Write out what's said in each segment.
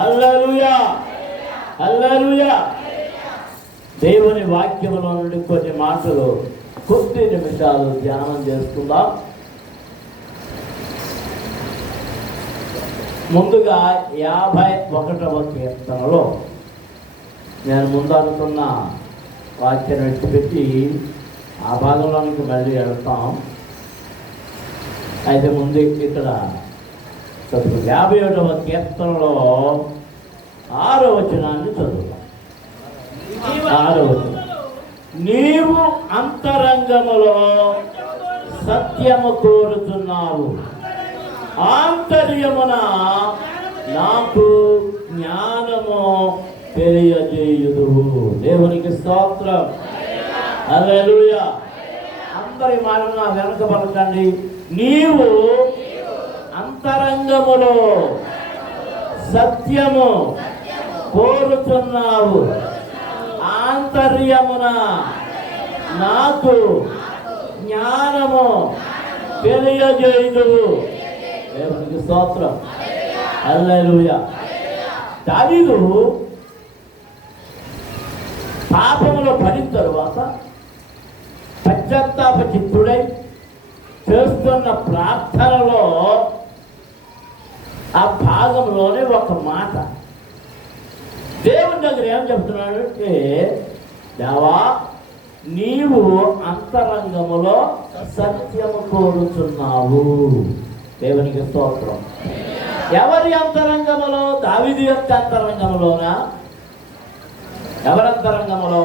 హల్లెలూయా, హల్లెలూయా. దేవుని వాక్యంలో నుండి కొన్ని మాటలు కొద్ది నిమిషాలు ధ్యానం చేసుకుందాం. ముందుగా 51వ కీర్తనలో నేను ముందు అనుకున్న వాక్యం విడిచిపెట్టి ఆ భాగంలోనికి మళ్ళీ వెళ్తాం. అయితే ముందు ఇక్కడ 51వ కీర్తనలో 6వ వచనాన్ని చదువుతాం. 6వ వచనం, నీవు అంతరంగములో సత్యము కోరుతున్నావు, ఆంతర్యమున నాకు జ్ఞానము తెలియజేయుదువు. దేవునికి స్తోత్రం, హల్లెలూయా. అందరి మాటలు వెనక పలకండి. నీవు అంతరంగములో సత్యము కోరుతున్నావు, ఆంతర్యమున నాకు జ్ఞానము తెలియజేయుదువు. దేవునికి స్తోత్రం, హల్లెలూయా. దావీదు పాపములో పడిన తరువాత పశ్చాత్తాప చిత్తుడై చేస్తున్న ప్రార్థనలో ఆ భాగంలోనే ఒక మాట దేవుని దగ్గర ఏం చెప్తున్నాడు అంటే, దేవా నీవు అంతరంగములో సత్యము కోరుచున్నావు. దేవునికి స్తోత్రం. ఎవరి అంతరంగములో? దావీదు యొక్క అంతరంగములోనా? ఎవరి అంతరంగములో?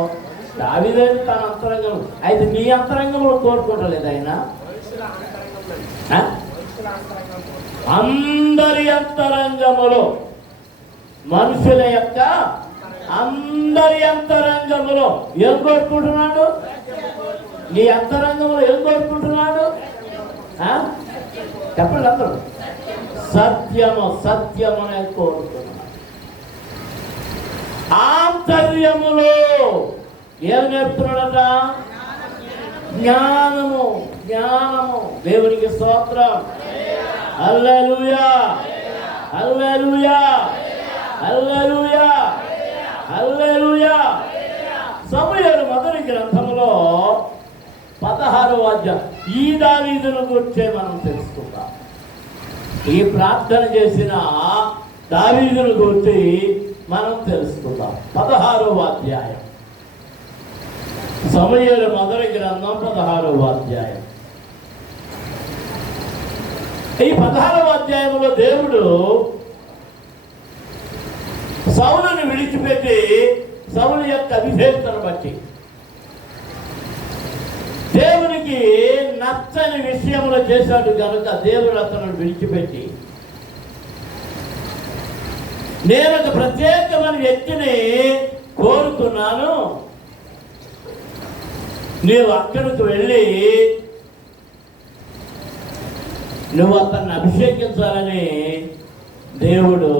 దావీదు తన అంతరంగం. అయితే నీ అంతరంగంలో కోరుకుంటలేదు ఆయన. అందరి అంతరంగములో, మనుషుల యొక్క అందరి అంతరంగములో ఏం కోరుకుంటున్నాడు? నీ అంతరంగంలో ఏం కోరుకుంటున్నాడు? చెప్పండి అందరూ. సత్యము, సత్యమునే కోరుతున్నాడు. ఆంతర్యములో ఏం నేర్పుతున్నాడట? జ్ఞానము, జ్ఞానము. దేవునికి స్తోత్రం, హల్లెలూయా, హల్లెలూయా, హల్లెలూయా, హల్లెలూయా. సమూయేలు మొదటి గ్రంథంలో 16వ అధ్యాయం ఈ దావీదును గురించి మనం తెలుసుకుందాం. ఈ ప్రార్థన చేసిన దావీదును గురించి మనం తెలుసుకుందాం. 16వ అధ్యాయం, సమూయేలు మొదటి గ్రంథం 16వ అధ్యాయం. ఈ 16వ అధ్యాయంలో దేవుడు సౌలుని విడిచిపెట్టి సౌలు యొక్క అభిషేకతను బట్టి దేవునికి నచ్చని విషయంలో చేశాడు కనుక దేవుడు అతను విడిచిపెట్టి, నేను ఒక ప్రత్యేకమైన వ్యక్తిని కోరుతున్నాను, నీవు అక్కడికి వెళ్ళి నువ్వు అతన్ని అభిషేకించాలని దేవుడు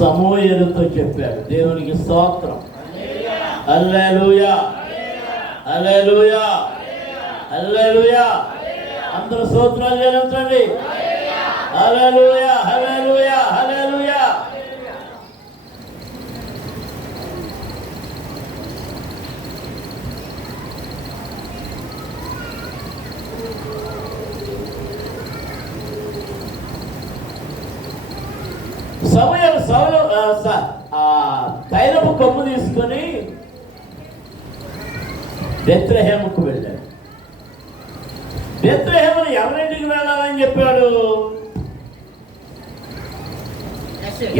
సమూయేలుతో చెప్పాడు. దేవునికి స్తోత్రం, హల్లెలూయా, హల్లెలూయా, హల్లెలూయా. అందరూ స్తోత్రాలు చెల్లించండి. హల్లెలూయా, హల్లెలూయా, హల్లెలూయా. సమూయేలు సౌలు తైలపు కొమ్ము తీసుకొని బెత్లెహేముకు వెళ్ళాడు. బెత్లెహేమును ఎవరింటికి వెళ్ళాలని చెప్పాడు?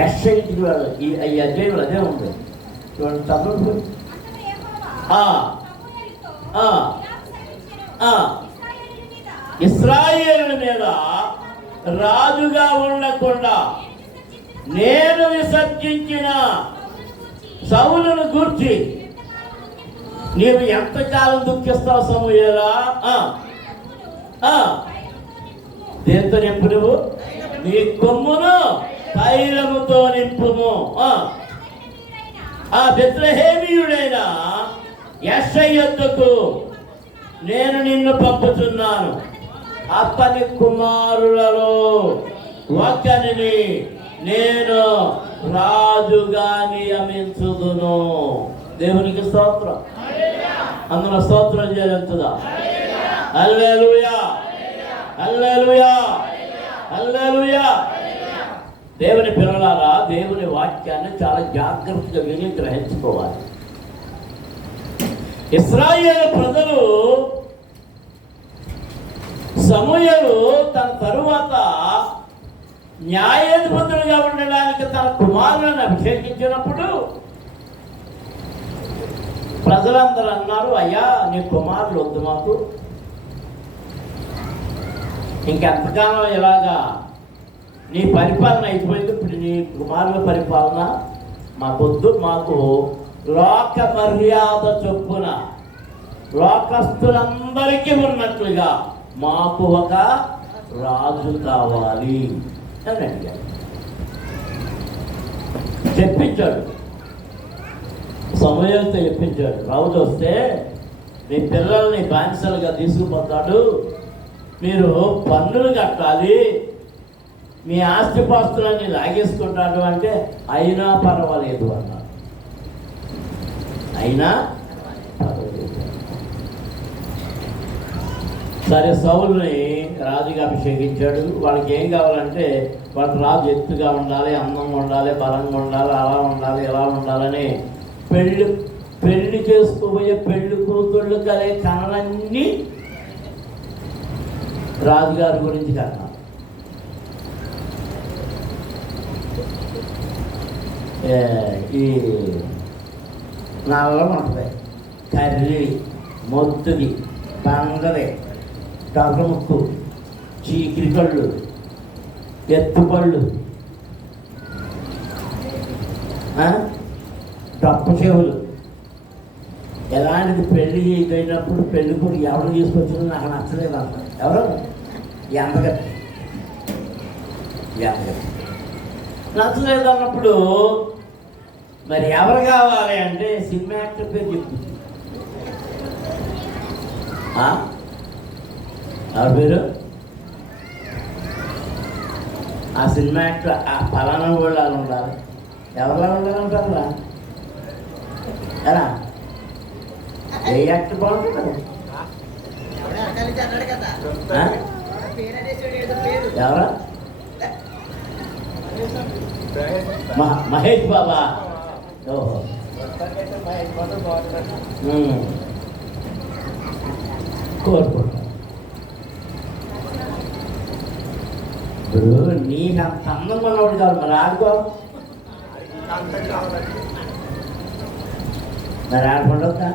యెషయా ఇంటికి వెళ్ళాలి. ఈ అధ్యాయంలో అదే ఉంది చూడండి. తమ్ముడు ఇశ్రాయేలు మీద రాజుగా ఉండకుండా నేను విసర్జించిన సౌలును గూర్చి నీవు ఎంతకాలం దుఃఖిస్తావు సమూయేలా? దేంతో నింపు? నువ్వు నీ కొమ్మును తైలముతో నింపుము. ఆ బెత్లెహేమీయుడైన యెషయా యొద్దకు నేను నిన్ను పంపుతున్నాను, అతని కుమారులలో ఒకరిని నేను రాజుగా నియమించుదును. దేవునికి స్తోత్రం. అందులో స్తోత్రం చెల్లించుదా. హల్లెలూయా, హల్లెలూయా, హల్లెలూయా. దేవుని పిల్లలారా, దేవుని వాక్యాన్ని చాలా జాగ్రత్తగా విని గ్రహించుకోవాలి. ఇశ్రాయేలు ప్రజలు సమూయేలు తన తరువాత న్యాయాధిపతులుగా ఉండడానికి తన కుమారులను అభిషేకించినప్పుడు ప్రజలందరూ అన్నారు, అయ్యా నీ కుమారులు వద్దు మాకు, ఇంకెంతకాలం ఇలాగా నీ పరిపాలన అయిపోయింది, ఇప్పుడు నీ కుమారుల పరిపాలన మాకొద్దు, మాకు లోక మర్యాద చొప్పున లోకస్తులందరికీ ఉన్నట్లుగా మాకు ఒక రాజు కావాలి అని అడిగాడు. చెప్పించాడు, సమూయేలుతో చెప్పించాడు, రాజు వస్తే మీ పిల్లల్ని బానిసలుగా తీసుకుపోతాడు, మీరు పన్నులు కట్టాలి, మీ ఆస్తిపాస్తులన్నీ లాగేసుకుంటాడు అంటే అయినా పర్వాలేదు అన్నాడు. అయినా పర్వాలేదు. సరే, సౌలుని రాజుగా అభిషేకించాడు. వాళ్ళకి ఏం కావాలంటే వాళ్ళకి రాజు ఎత్తుగా ఉండాలి, అందంగా ఉండాలి, బలంగా ఉండాలి, అలా ఉండాలి, ఇలా ఉండాలని పెళ్లి చేసుకోబోయే పెళ్లి కూతుళ్ళు కలిగే కళలన్నీ రాజుగారి గురించి కన్నా. ఈ నల్ల ఉంటుంది, కర్రీ, మొద్దుది, బంగది, డొర్రముక్కు, చీకిరి కళ్ళు, ఎత్తుపళ్ళు, డప్పు చెవులు, ఎలాంటిది పెళ్లి అయినప్పుడు పెళ్లి కూడా ఎవరు తీసుకొచ్చిందో నాకు నచ్చలేదు అంట. ఎవరు ఎంతగట్టి నచ్చలేదు అన్నప్పుడు మరి ఎవరు కావాలి అంటే సినిమా యాక్టర్ పేరు చెప్తుంది. ఎవరి పేరు? ఆ సినిమా యాక్టర్ ఆ పలానా వాళ్ళు అలా ఉండాలి. ఎవరిలా ఉండాలంటారా? ఎలా ఏ యాక్టర్ బాగుంటుంది? ఎవరా? మహేష్ బాబా. ఓహో, కోరుకుంటా. ఇప్పుడు నీకు అంత అందంగా ఉన్నవాడు కాదు, మరి ఆడుకో, మరి ఆడుకుంటా.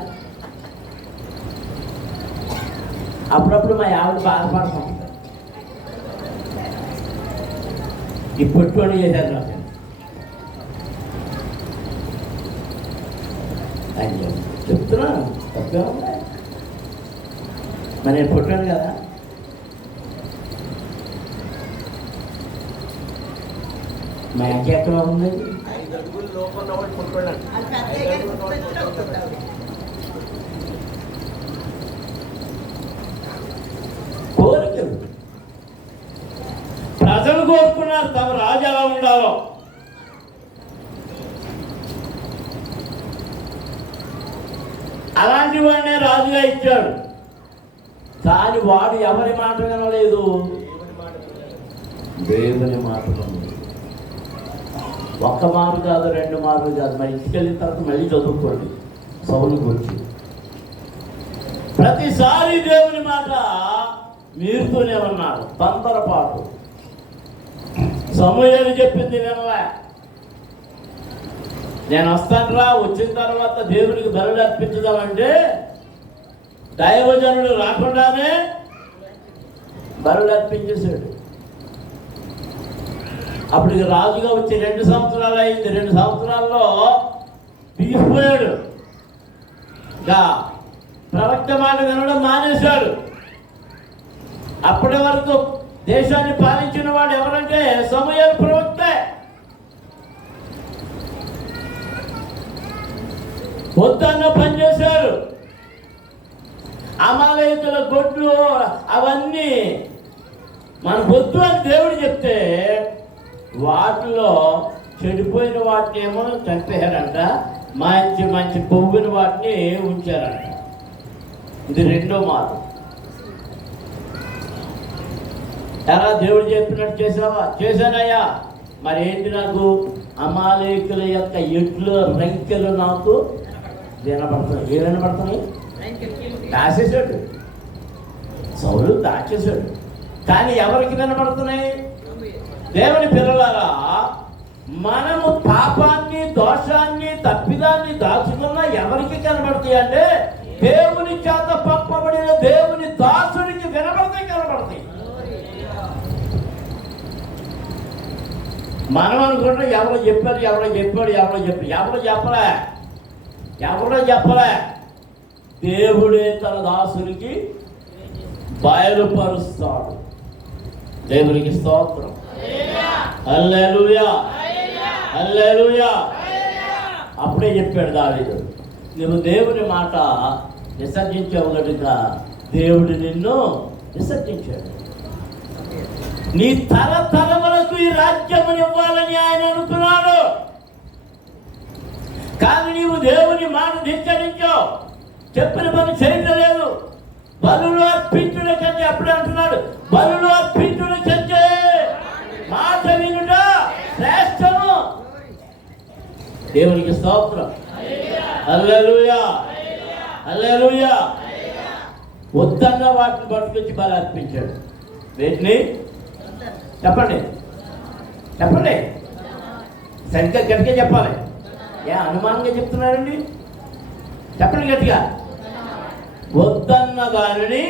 అప్పుడప్పుడు మా ఆవిడ బాధపడతాం, ఇప్పట్లో చేశారు నాకు అని చెప్తున్నా. తప్పే ఉంది, మరి నేను పుట్టాను కదా. మా ఇంటి ఎక్కడ ఉంది? కోరికలు ప్రజలు కోరుకున్నారు తమ రాజు ఎలా ఉండాలో. అలాంటి వాడినే రాజుగా ఇచ్చాడు. కానీ వాడు ఎవరి మాట వినలేదు, దేవుని మాట వినలేదు. ఒక్క మారు కాదు, రెండు మార్లు కాదు, మరి ఇంటికి వెళ్ళిన తర్వాత మళ్ళీ చదువుకోండి సౌలు గురించి. ప్రతిసారి దేవుని మాట మీరుతూనే ఉన్నాడు. తొందరపాటు. సమూయేలు చెప్పింది వినలే. నేను వస్తాను రా, వచ్చిన తర్వాత దేవునికి బలులు అర్పించుదామంటే దైవజనుడు రాకుండానే బలులు అర్పించేశాడు. అప్పటికి రాజుగా వచ్చి 2 సంవత్సరాలు అయింది. 2 సంవత్సరాల్లో తీసిపోయాడు. ప్రవక్త మాట వినడం మానేశాడు. అప్పటి వరకు దేశాన్ని పాలించిన వాడు ఎవరంటే సమూయేలు ప్రవక్తే. వద్దన్న పనిచేశాడు. అమాలేకుల గొడ్లు అవన్నీ మన వద్దు అని దేవుడు చెప్తే వాటిలో చెడిపోయిన వాటిని ఏమో చంపేశారంట, మంచి మంచి కొవ్విన వాటిని ఉంచారంట. ఇది రెండో మాట. ఎలా దేవుడు చెప్పినట్టు చేసావా? చేశానయ్యా. మరి ఏంటి? నాకు అమాలేకుల యొక్క ఎడ్లు రంకెలు నాకు వినపడుతున్నాయి. ఏ వినపడుతున్నాయి? దాచేశాడు సౌలు, దాచేశాడు. కానీ ఎవరికి వినపడుతున్నాయి? దేవుని పిల్లలారా, మనము పాపాన్ని, దోషాన్ని, తప్పిదాన్ని దాచుకున్నా ఎవరికి కనబడతాయి అంటే దేవుని చేత పంపబడిన దేవుని దాసుడికి కనబడతాయి. మనం అనుకుంటే ఎవరో చెప్పలే. దేవుడే తన దాసునికి బయలుపరుస్తాడు. దేవునికి స్తోత్రం. హల్లెలూయా, హల్లెలూయా. అప్పుడే చెప్పాడు దావీదు, నువ్వు దేవుని మాట విసర్జించావు కనుక దేవుడు నిన్ను విసర్జించాడు. నీ తరతరములకు ఈ రాజ్యమును ఇవ్వాలని ఆయన అనుకున్నాడు. కానీ నీవు దేవుని మాట ధిక్కరించావు, చెప్పిన పని చేయటం లేదు. బలులు అర్పించుట కంటే అప్పుడే అంటున్నాడు, బలులు అర్పించుట కంటే మాట వినుట శ్రేష్టము. దేవునికి స్తోత్రం. హల్లెలూయా, హల్లెలూయా. వద్దన్న వాటిని పట్టుకొచ్చి బలి అర్పించాడు. వీటిని చెప్పండి సరిగ్గా గట్టిగా చెప్పాలి. అనుమానంగా చెప్తున్నారండి? చెప్పండి గట్టిగా. వద్దన్న దానిని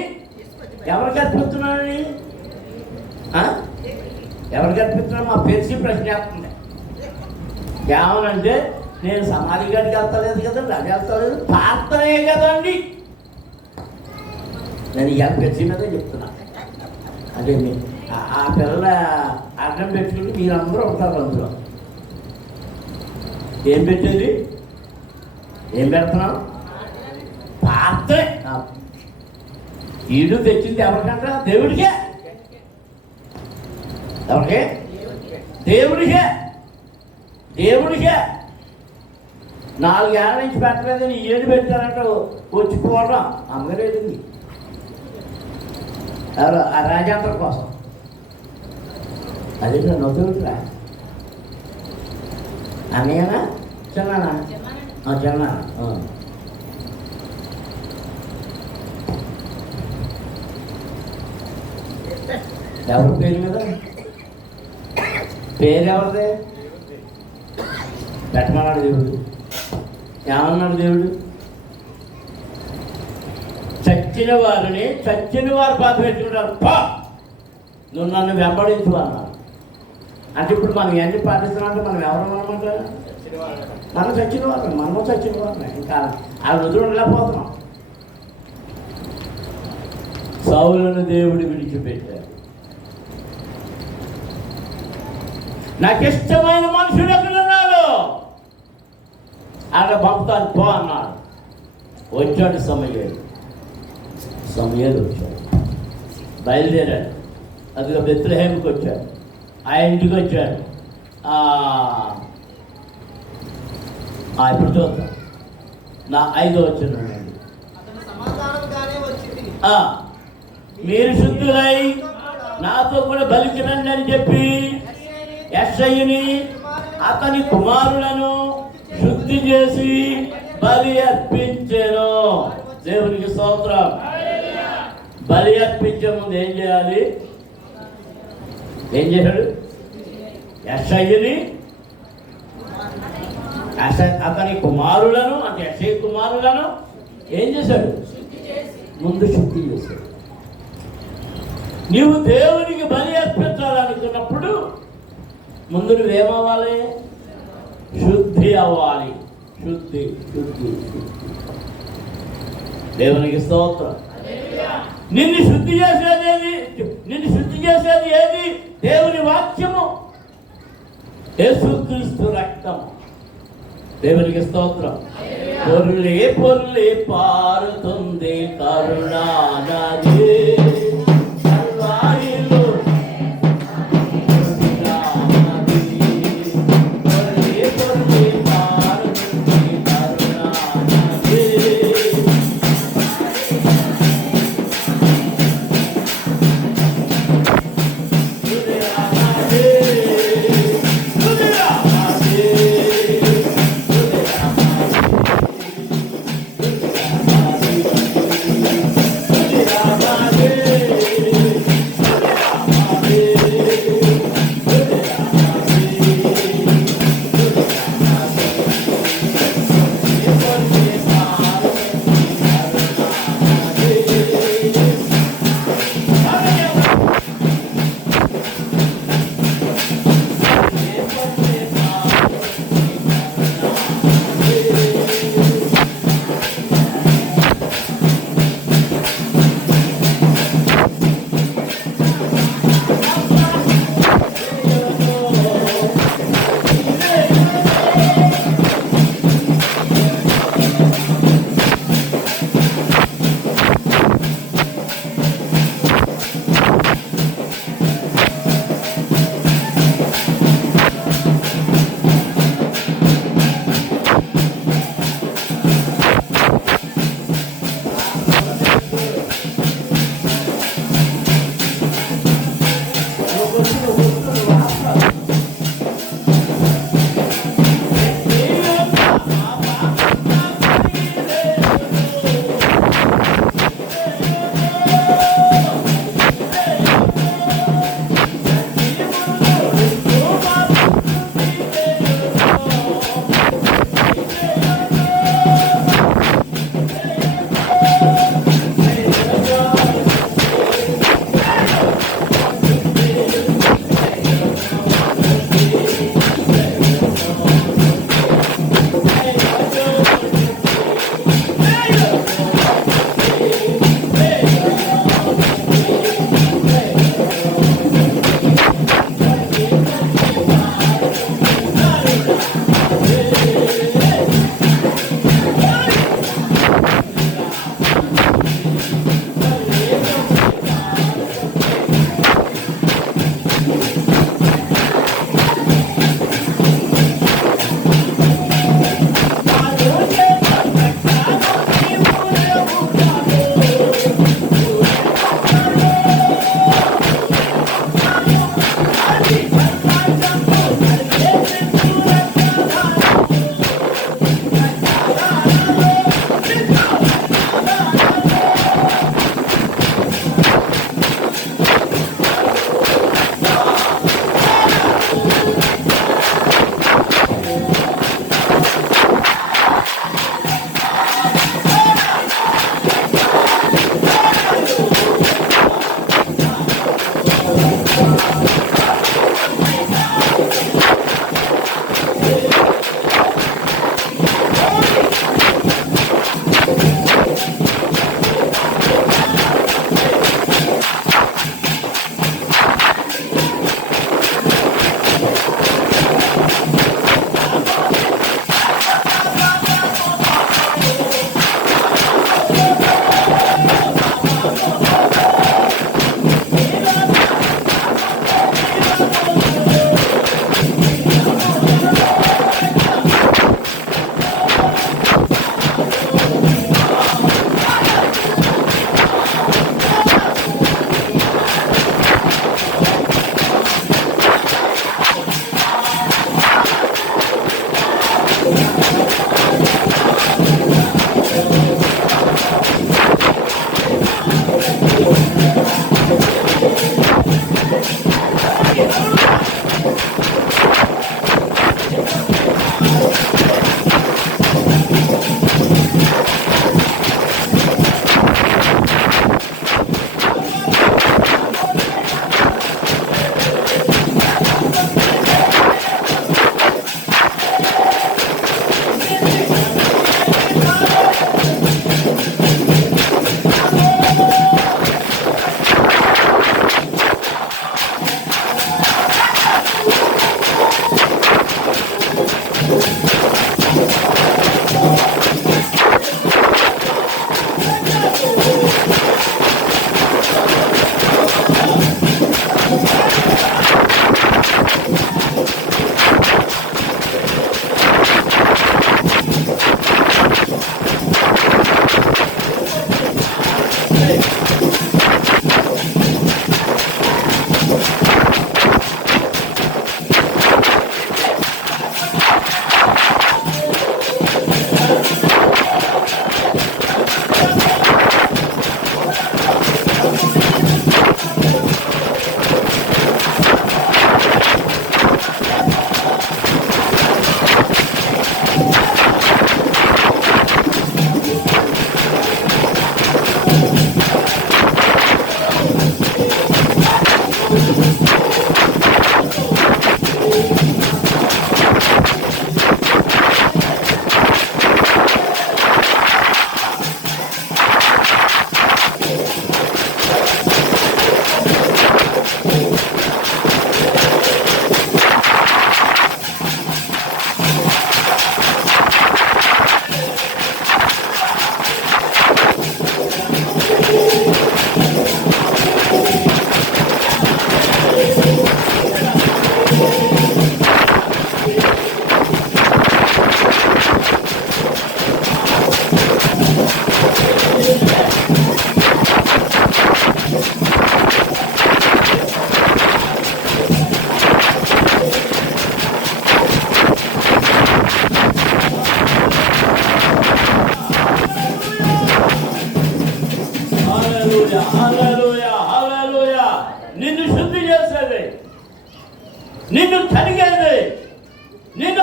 ఎవరికి అర్పిస్తున్నాడని? ఎవరికి అర్పిస్తున్నాడు? మా పెరిసి ప్రశ్న వేస్తుంది. ఏమనంటే నేను సమాధి గడికి వెళ్తలేదు కదండి, అది వెళ్తలేదు, ప్రార్థనే కదండి. నేను ఇవాళ పెరిసి మీదే చెప్తున్నా. అదే ఆ పిల్లల అడ్డం పెట్టుకుని మీరందరూ ఉంటారు అందులో. ఏం పెట్టేది? ఏం పెడుతున్నాం? ప్రార్థనే. ఈడు తెచ్చింది ఎవరికంట? దేవుడికే. ఎవరికే? దేవుడికే. 4 ఏళ్ళ నుంచి పెట్టలేదని 7 పెట్టారంట. వచ్చిపోవడం అమ్మలేదు ఆ రాజాంతరం కోసం. అది నొద్దురా అన్నయ్యనా చిన్నానా? చిన్న ఎవరి పేరు మీద? పేరు ఎవరిదే? పెట్టమన్నాడు దేవుడు. ఏమన్నాడు దేవుడు? చచ్చిన వారు బాధ పెట్టుకుంటారు. నువ్వు నన్ను వెంబడించు అన్నాడు. అంటే ఇప్పుడు మనం ఎన్ని పాటిస్తున్నామంటే మనం ఎవరు అనమాట? మనం చచ్చిన వారు. ఇంకా ఆ రుద్రుడు వెళ్ళిపోతున్నాం. సౌలును దేవుడు విడిచిపెట్టాడు. నాకు ఇష్టమైన మనుషుడు ఎక్కడున్నాడు? ఆడ పంపుతాను పో అన్నాడు. వచ్చాడు సమయాలు వచ్చాడు, బయలుదేరాడు. అదిగా బెత్లెహేముకి వచ్చాడు. ఆ ఇంటికి వచ్చాడు. ఇప్పుడు చూద్దాం. నా 5వ వచనం. మీరు శుద్ధులై నాతో కూడా బలికి రండి అని చెప్పి యెషయిని అతని కుమారులను శుద్ధి చేసి బలి అర్పించెను. దేవునికి స్తోత్రం. బలి అర్పించే ముందు ఏం చేయాలి? ఏం చేశాడు? యెషయిని అతని కుమారులను, అంటే యెషయి కుమారులను ఏం చేశాడు? ముందు శుద్ధి చేశాడు. నీవు దేవునికి బలి అర్పించాలనుకున్నప్పుడు ముందు నువ్వేమవ్వాలి? శుద్ధి అవ్వాలి. శుద్ధి. దేవునికి స్తోత్రం. నిన్ను శుద్ధి చేసేది ఏది? దేవుని వాక్యము, యేసుక్రీస్తు రక్తము. దేవునికి స్తోత్రం. పొర్లి పారుతుంది కరుణా నది.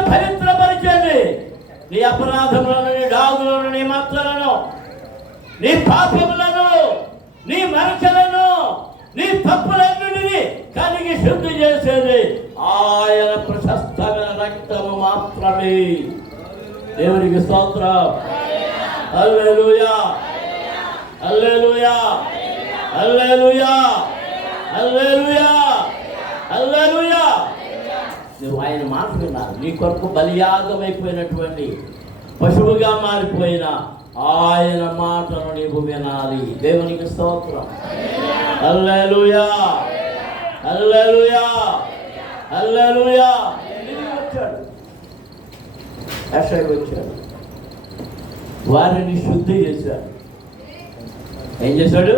పవిత్రపరిచండి. నీ అపరాధములను, నీ డాగులను, నీ మచ్చలను, నీ పాపములను, నీ మరకలను, నీ తప్పులన్నిటినీ కలిగి శుద్ధి చేసేది ఆయన ప్రశస్తమైన రక్తము మాత్రమే. దేవునికి స్తోత్రం. హల్లెలూయా, హల్లెలూయా, హల్లెలూయా, హల్లెలూయా, హల్లెలూయా. నువ్వు ఆయన మాట విన్నారు. నీ కొరకు బలియాగమైపోయినటువంటి పశువుగా మారిపోయిన ఆయన మాటను నీవు వినాలి. దేవునికి స్తోత్రం. హల్లెలూయా, హల్లెలూయా, హల్లెలూయా. వచ్చాడు, యెషయా వచ్చాడు, వారిని శుద్ధి చేశాడు. ఏం చేశాడు?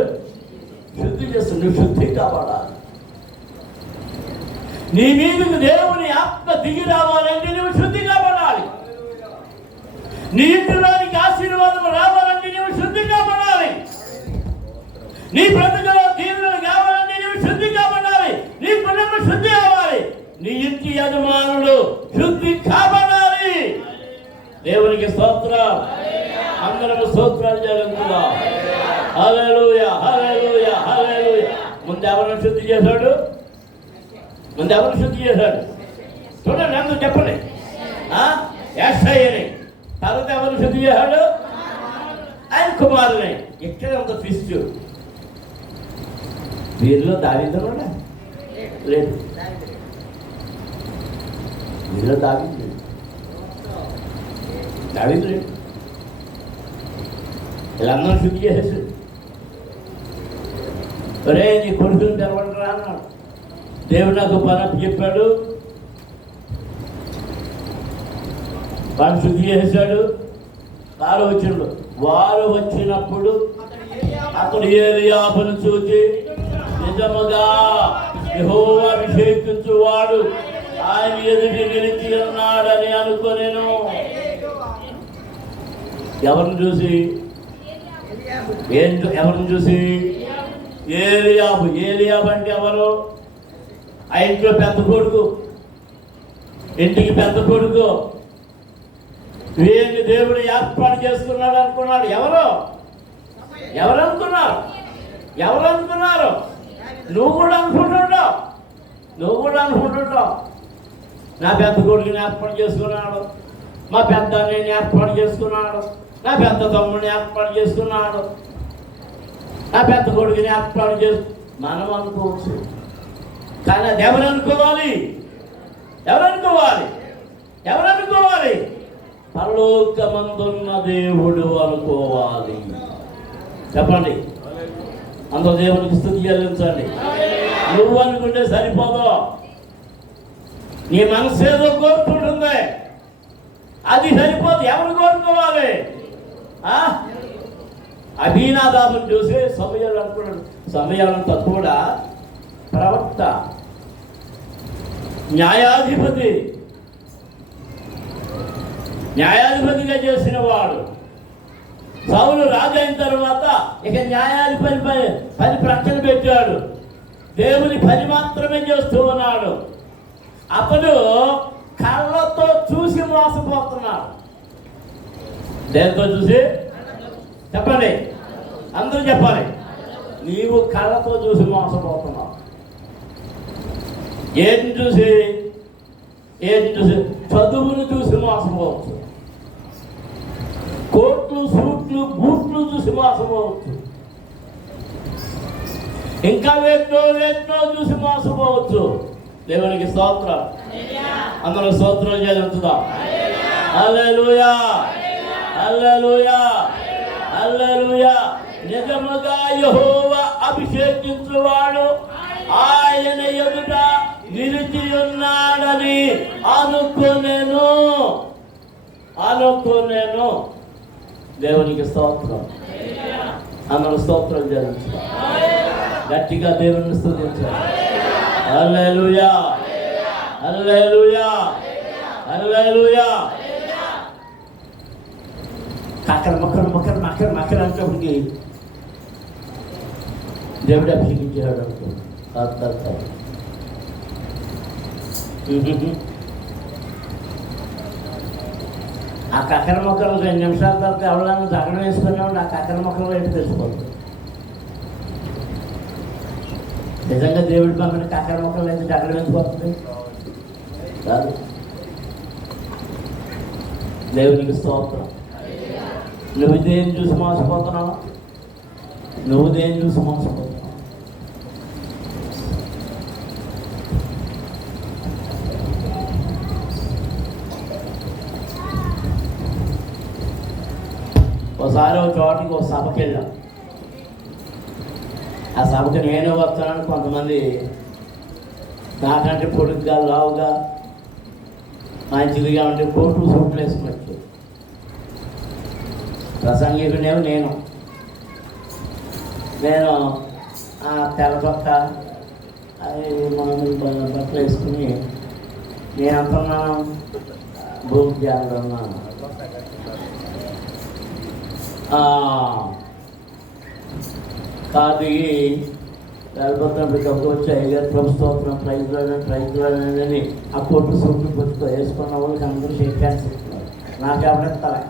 శుద్ధి చేస్తాడు. నువ్వు శుద్ధి కావాడాలి. నీ మీదకు దేవుని ఆత్మ దిగి రావాలంటే నువ్వు శుద్ధి కాపాడాలి. నీ ఇంటిలోనికి ఆశీర్వాదం రావాలంటే నువ్వు శుద్ధి కాపాడాలి. నీ బ్రతుకులో దీవెనలు కావాలంటే నువ్వు శుద్ధి కాపాడాలి. నీ కుటుంబం శుద్ధి కావాలి. నీ ఇంటి యజమానుడు శుద్ధి కాపాడాలి. దేవునికి స్తోత్రం. అందరము స్తోత్రాలు జరుగుతుందా? హల్లెలూయా, హల్లెలూయా, హల్లెలూయా. ముందు ఎవరిని శుద్ధి చేశాడు? ముందు ఎవరు శుద్ధి చేశాడు? చూడండి, అందరూ చెప్పండి. యెషయాని. తర్వాత ఎవరు శుద్ధి చేశాడు? ఆయన కుమారుని. ఎక్కడ అంత ట్విస్ట్? వీరిలో దావీదు లేదు, వీరిలో దావీదు లేదు, దావీదు లేదు. వీళ్ళందరూ శుద్ధి చేసేసాడు. ఒరే, నీ కొడుకుని తెలవడరా అన్నాడు. దేవుడు నాకు పని చెప్పాడు. వాడు శుద్ధి చేశాడు. వారు వచ్చినప్పుడు అతడు ఏలీయాబును చూచి, నిజముగా యెహోవా అభిషేకించువాడు ఆయన ఎదుటి నిలిచి ఉన్నాడని అనుకొనెను. ఎవరిని చూసి? ఎవరిని చూసి? ఏలీయాబు. ఏలీయాబు అంటే ఎవరు? ఆ ఇంట్లో పెద్ద కొడుకు, ఇంటికి పెద్ద కొడుకు. వీరిని దేవుడు ఏర్పాటు చేసుకున్నాడు అనుకున్నాడు. ఎవరు అనుకున్నారు? ఎవరు అనుకున్నారు? నువ్వు కూడా అనుకుంటుంటావు. నా పెద్ద కొడుకుని ఏర్పాటు చేసుకున్నాడు, మా పెద్ద అన్నయ్యని ఏర్పాటు చేసుకున్నాడు, నా పెద్ద తమ్ముడిని ఏర్పాటు చేసుకున్నాడు, నా పెద్ద కొడుకుని ఏర్పాటు మనం అనుకోవచ్చు. కానీ అది ఎవరు అనుకోవాలి? పరలోకమందున్న దేవుడు అనుకోవాలి. చెప్పండి, అందరూ దేవునికి స్తుతి చెల్లించండి. నువ్వు అనుకుంటే సరిపోదు. నీ మనసు ఏదో కోరుకుంటుంది, అది సరిపోదు. ఎవరు కోరుకోవాలి? అభినాదాబుని చూసి సమయాలు అనుకున్నాడు. సమయాలంతా కూడా ప్రవక్త, న్యాయాధిపతిగా చేసిన వాడు. సౌలు రాజు అయిన తర్వాత ఇక న్యాయాధిపతి పని ప్రక్కన పెట్టాడు. దేవుని పని మాత్రమే చేస్తూ ఉన్నాడు. అతడు కళ్ళతో చూసి మోసపోతున్నాడు. దేంతో చూసి? చెప్పండి, అందరూ చెప్పాలి. నీవు కళ్ళతో చూసి మోసపోతున్నావు. ఏంటి చూసి? చదువును చూసి మోసపోవచ్చు, కోట్లు, సూట్లు, బూట్లు చూసి మోసపోవచ్చు, ఇంకా వేట్లో చూసి మోసపోవచ్చు. దేవునికి స్తోత్రం. అందరూ స్తోత్రం చేద్దాం. హల్లెలూయా, హల్లెలూయా, హల్లెలూయా. నిజముగా యెహోవా అభిషేకించువాడు ఆయన ఎదుట నిలిచి ఉన్నాడని అనుకొనెను. దేవునికి స్తోత్రం. అందరూ స్తోత్రం చేయించాలి. గట్టిగా దేవుని స్తుతించాలి. హల్లెలూయా, హల్లెలూయా, హల్లెలూయా. మక్కర్ అంటే దేవుడు అభిషేకించాడు అనుకో. ఆ కక్కర మొక్కలు 2 నిమిషాల తర్వాత ఎవరైనా దగడం వేసుకునేవాడు ఆ కక్కర మొక్కలు రేటు తెలిసిపోతుంది. నిజంగా దేవుడి పంపిన కక్కర మొక్కలు అయితే దగడం వేసిపోతుంది కాదు. దేవునికి స్తోత్రం. నువ్వు దేని చూసి మోసపోతున్నావు? నువ్వు దేని చూసి మోసపోతున్నావు? ఒకసారి ఒక చోటికి ఒక సభకి వెళ్ళాం. ఆ సభకి నేనే వస్తున్నాను. కొంతమంది నాకంటే పొడుగ్గా లావుగా మంచిదిగా ఉంటే కోట్లు సూట్లు వేసుకుని వచ్చారు. ప్రసంగికునేమో నేను ఆ తెల్ల చొక్క అది మామూలు బట్టలు వేసుకుని నేను అంటున్నాను భూమి చేయాలన్నాను. కాదు వెళ్ళిపోతున్నప్పుడు కప్పు వచ్చి అయ్యారు ప్రభుత్వం ప్రైజ్లో అని ఆ కోట్లు సూట్లు పుచ్చుకో వేసుకున్న వాళ్ళకి అందరూ షేక్ హ్యాండ్స్ ఇస్తున్నారు. నాకెవడెత్తాలే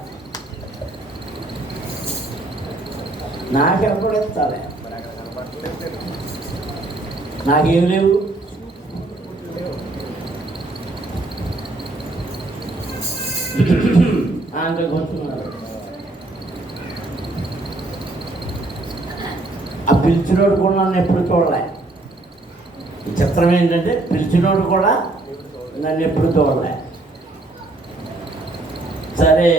నాకేం లేవు. అంత కూర్చున్నారు. ఆ పిలిచినోడు కూడా నన్ను ఎప్పుడు చూడలే. ఈ చిత్రం ఏంటంటే పిలిచినోడు కూడా నన్ను ఎప్పుడు చూడలే. సరే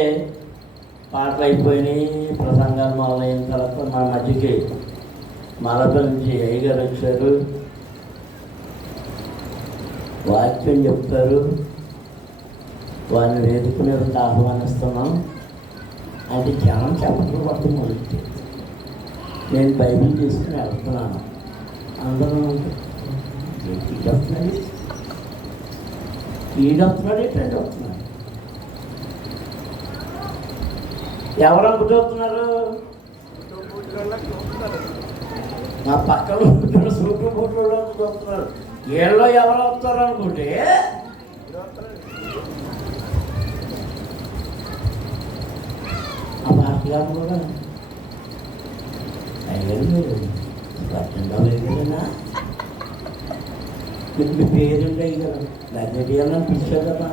పాటలు అయిపోయినాయి, ప్రసంగాలు మొదలైన తర్వాత మా మధ్యకి మలప నుంచి అయ్యగారు వచ్చారు, వాక్యం చెప్తారు. వారిని వేదిక మీద ఆహ్వానిస్తున్నాం అంటే జనం చెప్పట్లు పట్టి మొదలు. నేను బైబిల్ తీసుకుని వెళ్తున్నాను. అందరూ ఈడొస్తున్నాడు ఏంటంటే వస్తున్నాడు. ఎవరు అమ్ముతున్నారు? నా పక్కన సూట్లు బూట్లు వస్తున్నారు. ఏళ్ళలో ఎవరు వస్తారు అనుకుంటే ఆ పార్టీ గారు కూడా అయ్యారు. పట్టణంలో వేయగలనా మీ పేరుండే కదా లగ్జరీయాలని పిలిచా కదా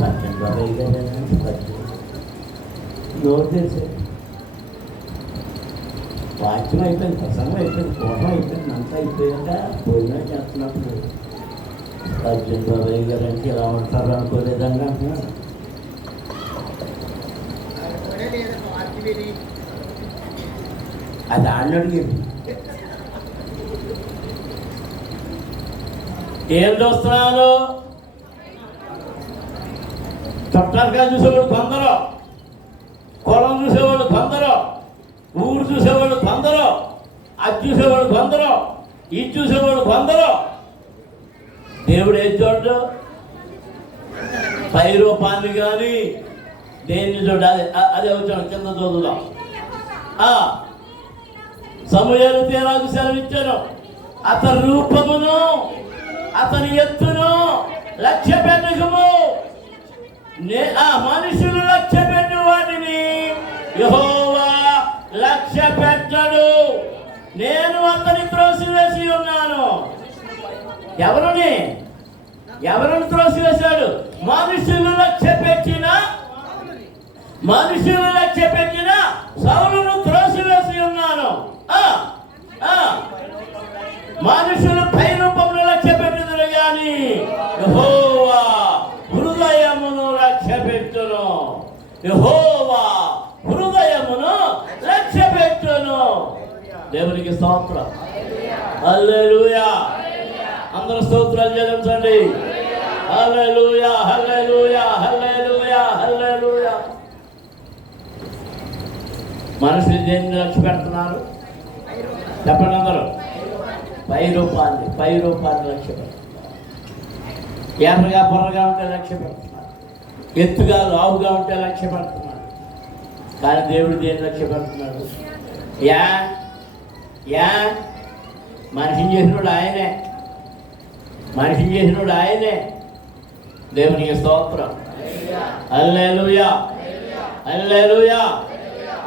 పట్టణంలో వేయగలనా నోరు తెలిసే వాక్యం అయిపోయింది, ప్రసంగం అయిపోయింది, కోపం అయిపోయింది, అంతా అయిపోయాక భోజనం చేస్తున్నప్పుడు అర్జున్ బాబాయ్ గారు అంటే ఇలా ఉంటారు అనుకోలేదని అంటున్నాను. అది ఆడినడిగేది ఏం చూస్తున్నాను. చుట్టాలుగా చూసేవాడు కొందరు, కులం చూసేవాడు కొందరు, ఊరు చూసేవాడు కొందరు, అది చూసేవాడు కొందరు, ఇది చూసేవాడు కొందరు. దేవుడు ఏం చూడడు? పై రూపాన్ని కానీ దేన్ని చూడాలి. అదే వచ్చాను కింద చదువుదాం. సమూయేలు తీరాకు సెలవిచ్చాను. అతని రూపమును అతని ఎత్తును లక్ష్య పెట్టకము. మనుషులు లక్ష్య పెట్టు వాటిని యెహోవా లక్ష్య పెట్టడు. నేను అతని త్రోసివేసి ఉన్నాను. ఎవరిని త్రోసివేశాడు? మనుషులు లక్ష్య పెట్టిన సౌలును త్రోసివేసి ఉన్నాను. మనుషులు పై రూపంలో లక్ష్య పెట్టింది కానీ యెహోవా హృదయమును లక్ష్య పెట్టును. యెహోవా హృదయమును లక్ష్య పెట్టును. దేవునికి స్తోత్రం. హల్లెలూయా. అందరూ స్తోత్రాలు చెల్లించండి. హల్లెలూయా, హల్లెలూయా, హల్లెలూయా, హల్లెలూయా. మనుషులు దేన్ని లక్ష్య పెడుతున్నారు? చెప్పండి అందరూ. పై రూపాన్ని లక్ష్య పెడుతున్నారు. ఎర్రగా బుర్రగా ఉంటే లక్ష్య పెడుతున్నారు, ఎత్తుగా లావుగా ఉంటే లక్ష్య పెడుతున్నారు. కానీ దేవుడు దేన్ని లక్ష్య పెడుతున్నాడు? మనిషిని చేసినోడు ఆయనే. దేవునికి స్తోత్రం. హల్లెలూయా, హల్లెలూయా.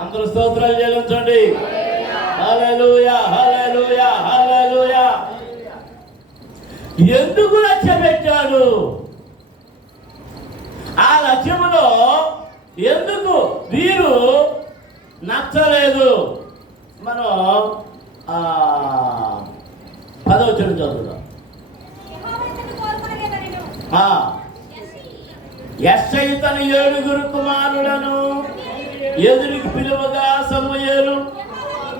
అందరూ స్తోత్రాలు చెల్లించండి. హల్లెలూయా, హల్లెలూయా, హల్లెలూయా. ఎందుకు లక్ష్యం పెట్టాడు? ఆ లక్ష్యములో ఎందుకు వీరు నచ్చలేదు? మనం 10వ వచనం చదువుదాం. యెష్షయి తన 7 కుమారులను ఎదురికి పిలువగా సమూయేలు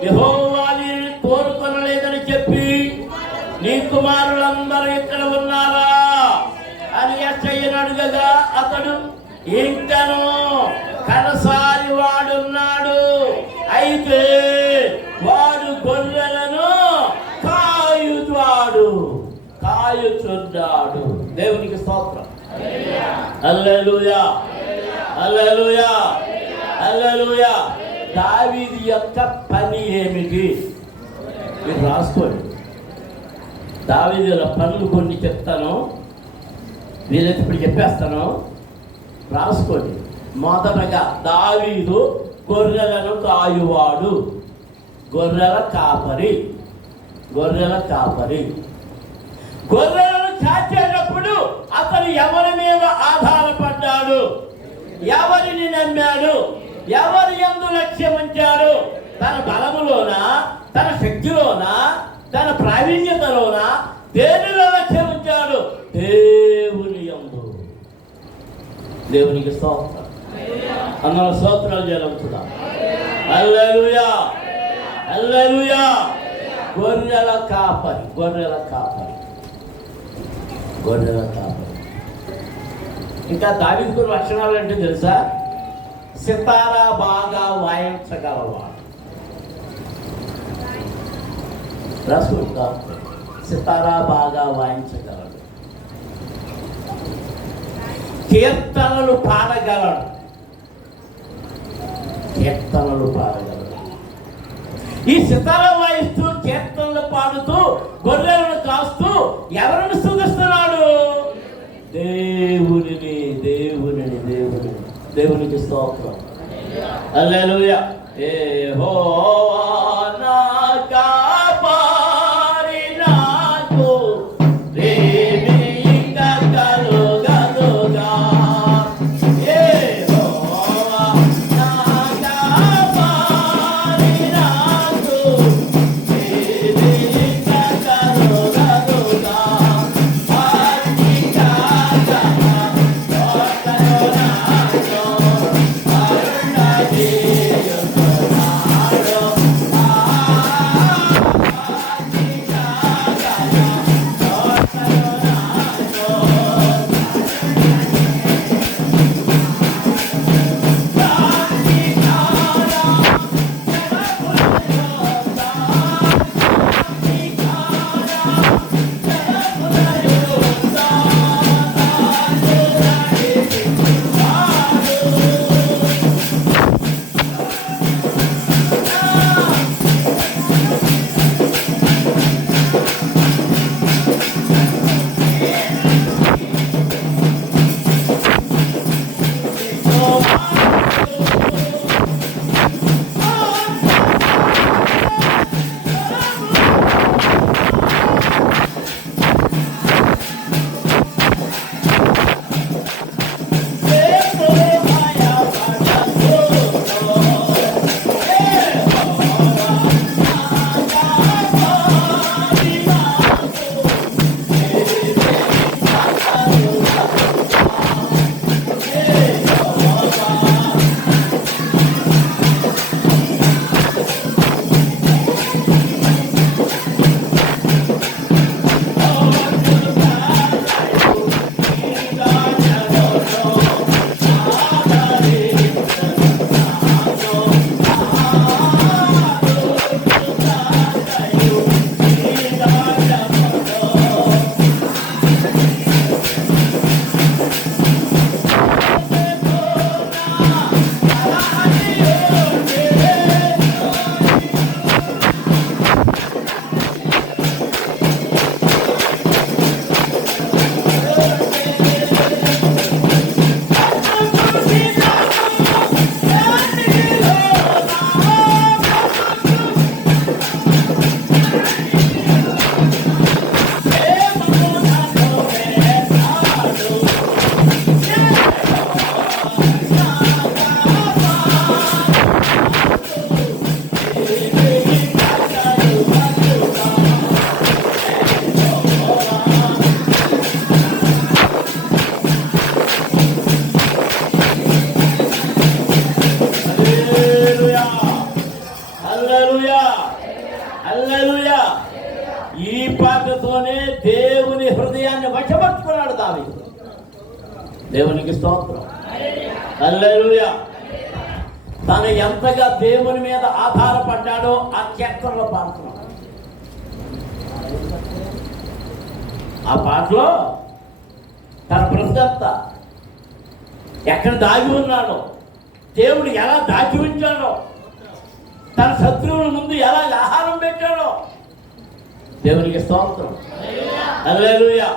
యెహోవా నిన్ను కోరుకొనలేదని చెప్పి, నీ కుమారులందరూ ఇక్కడ ఉన్నారా అని యెష్షయిని అడుగగా, అతడు ఇంకను కనసారి వాడున్నాడు, అయితే వాడు గొర్రెలను కాయుచున్నాడు. దేవునికి స్తోత్రం. హల్లెలూయా, హల్లెలూయా, హల్లెలూయా. దావీదు యొక్క పని ఏమిటి? మీరు రాసుకోండి. దావీదుల పనులు కొన్ని చెప్తాను, వీలైతే ఇప్పుడు చెప్పేస్తాను, రాసుకోండి. మొదటగా దావీదు గొర్రెలను కాయువాడు, గొర్రెల కాపరి. గొర్రెలను కాచేటప్పుడు అతను ఎవరి మీద ఆధారపడ్డాడు? ఎవరిని నమ్మాడు? ఎవరి యందు లక్ష్యం ఉంచాడు? తన బలములోనా, తన శక్తిలోనా, తన ప్రావీణ్యతలోనా, దేనిలో లక్ష్యం ఉంచాడు? దేవుని యందు. దేవునికి స్తోత్రం. అందరూ స్తోత్రాలు చెల్లించుదాం. హల్లెలూయా, హల్లెలూయా. గొర్రెల కాపరి. ఇంకా దావీదు లక్షణాలు అంటే తెలుసా? సితారా బాగా వాయించగలవాడు. రాసుకుంటా. సితారా బాగా వాయించగలడు, కీర్తనలు పాడగలడు. ఈ సితారా వాయిస్తూ కీర్తనలు పాడుతూ గొర్రెలను కాస్తూ ఎవరిని స్తుతిస్తున్నాడు? దేవునికి స్తోత్రం. హల్లెలూయా. యెహోవా నా కాపరి, నాకు లేమి ఇంకా కలుగదుగా. యెహోవా నా కాపరి, నాకు లేమి ఇంకా కలుగదుగా. దేవునికి స్తోత్రం. హల్లెలూయా. తను ఎంతగా దేవుని మీద ఆధారపడ్డాడో ఆ కీర్తనలో పాడుతున్నాడు. ఆ పాటలో తన బ్రతుకంతా ఎక్కడ దాగి ఉన్నాడో, దేవుడు ఎలా దాచి ఉంచాడో, తన శత్రువుల ముందు ఎలా ఆహారం పెట్టాడో. దేవునికి స్తోత్రం. హల్లెలూయా.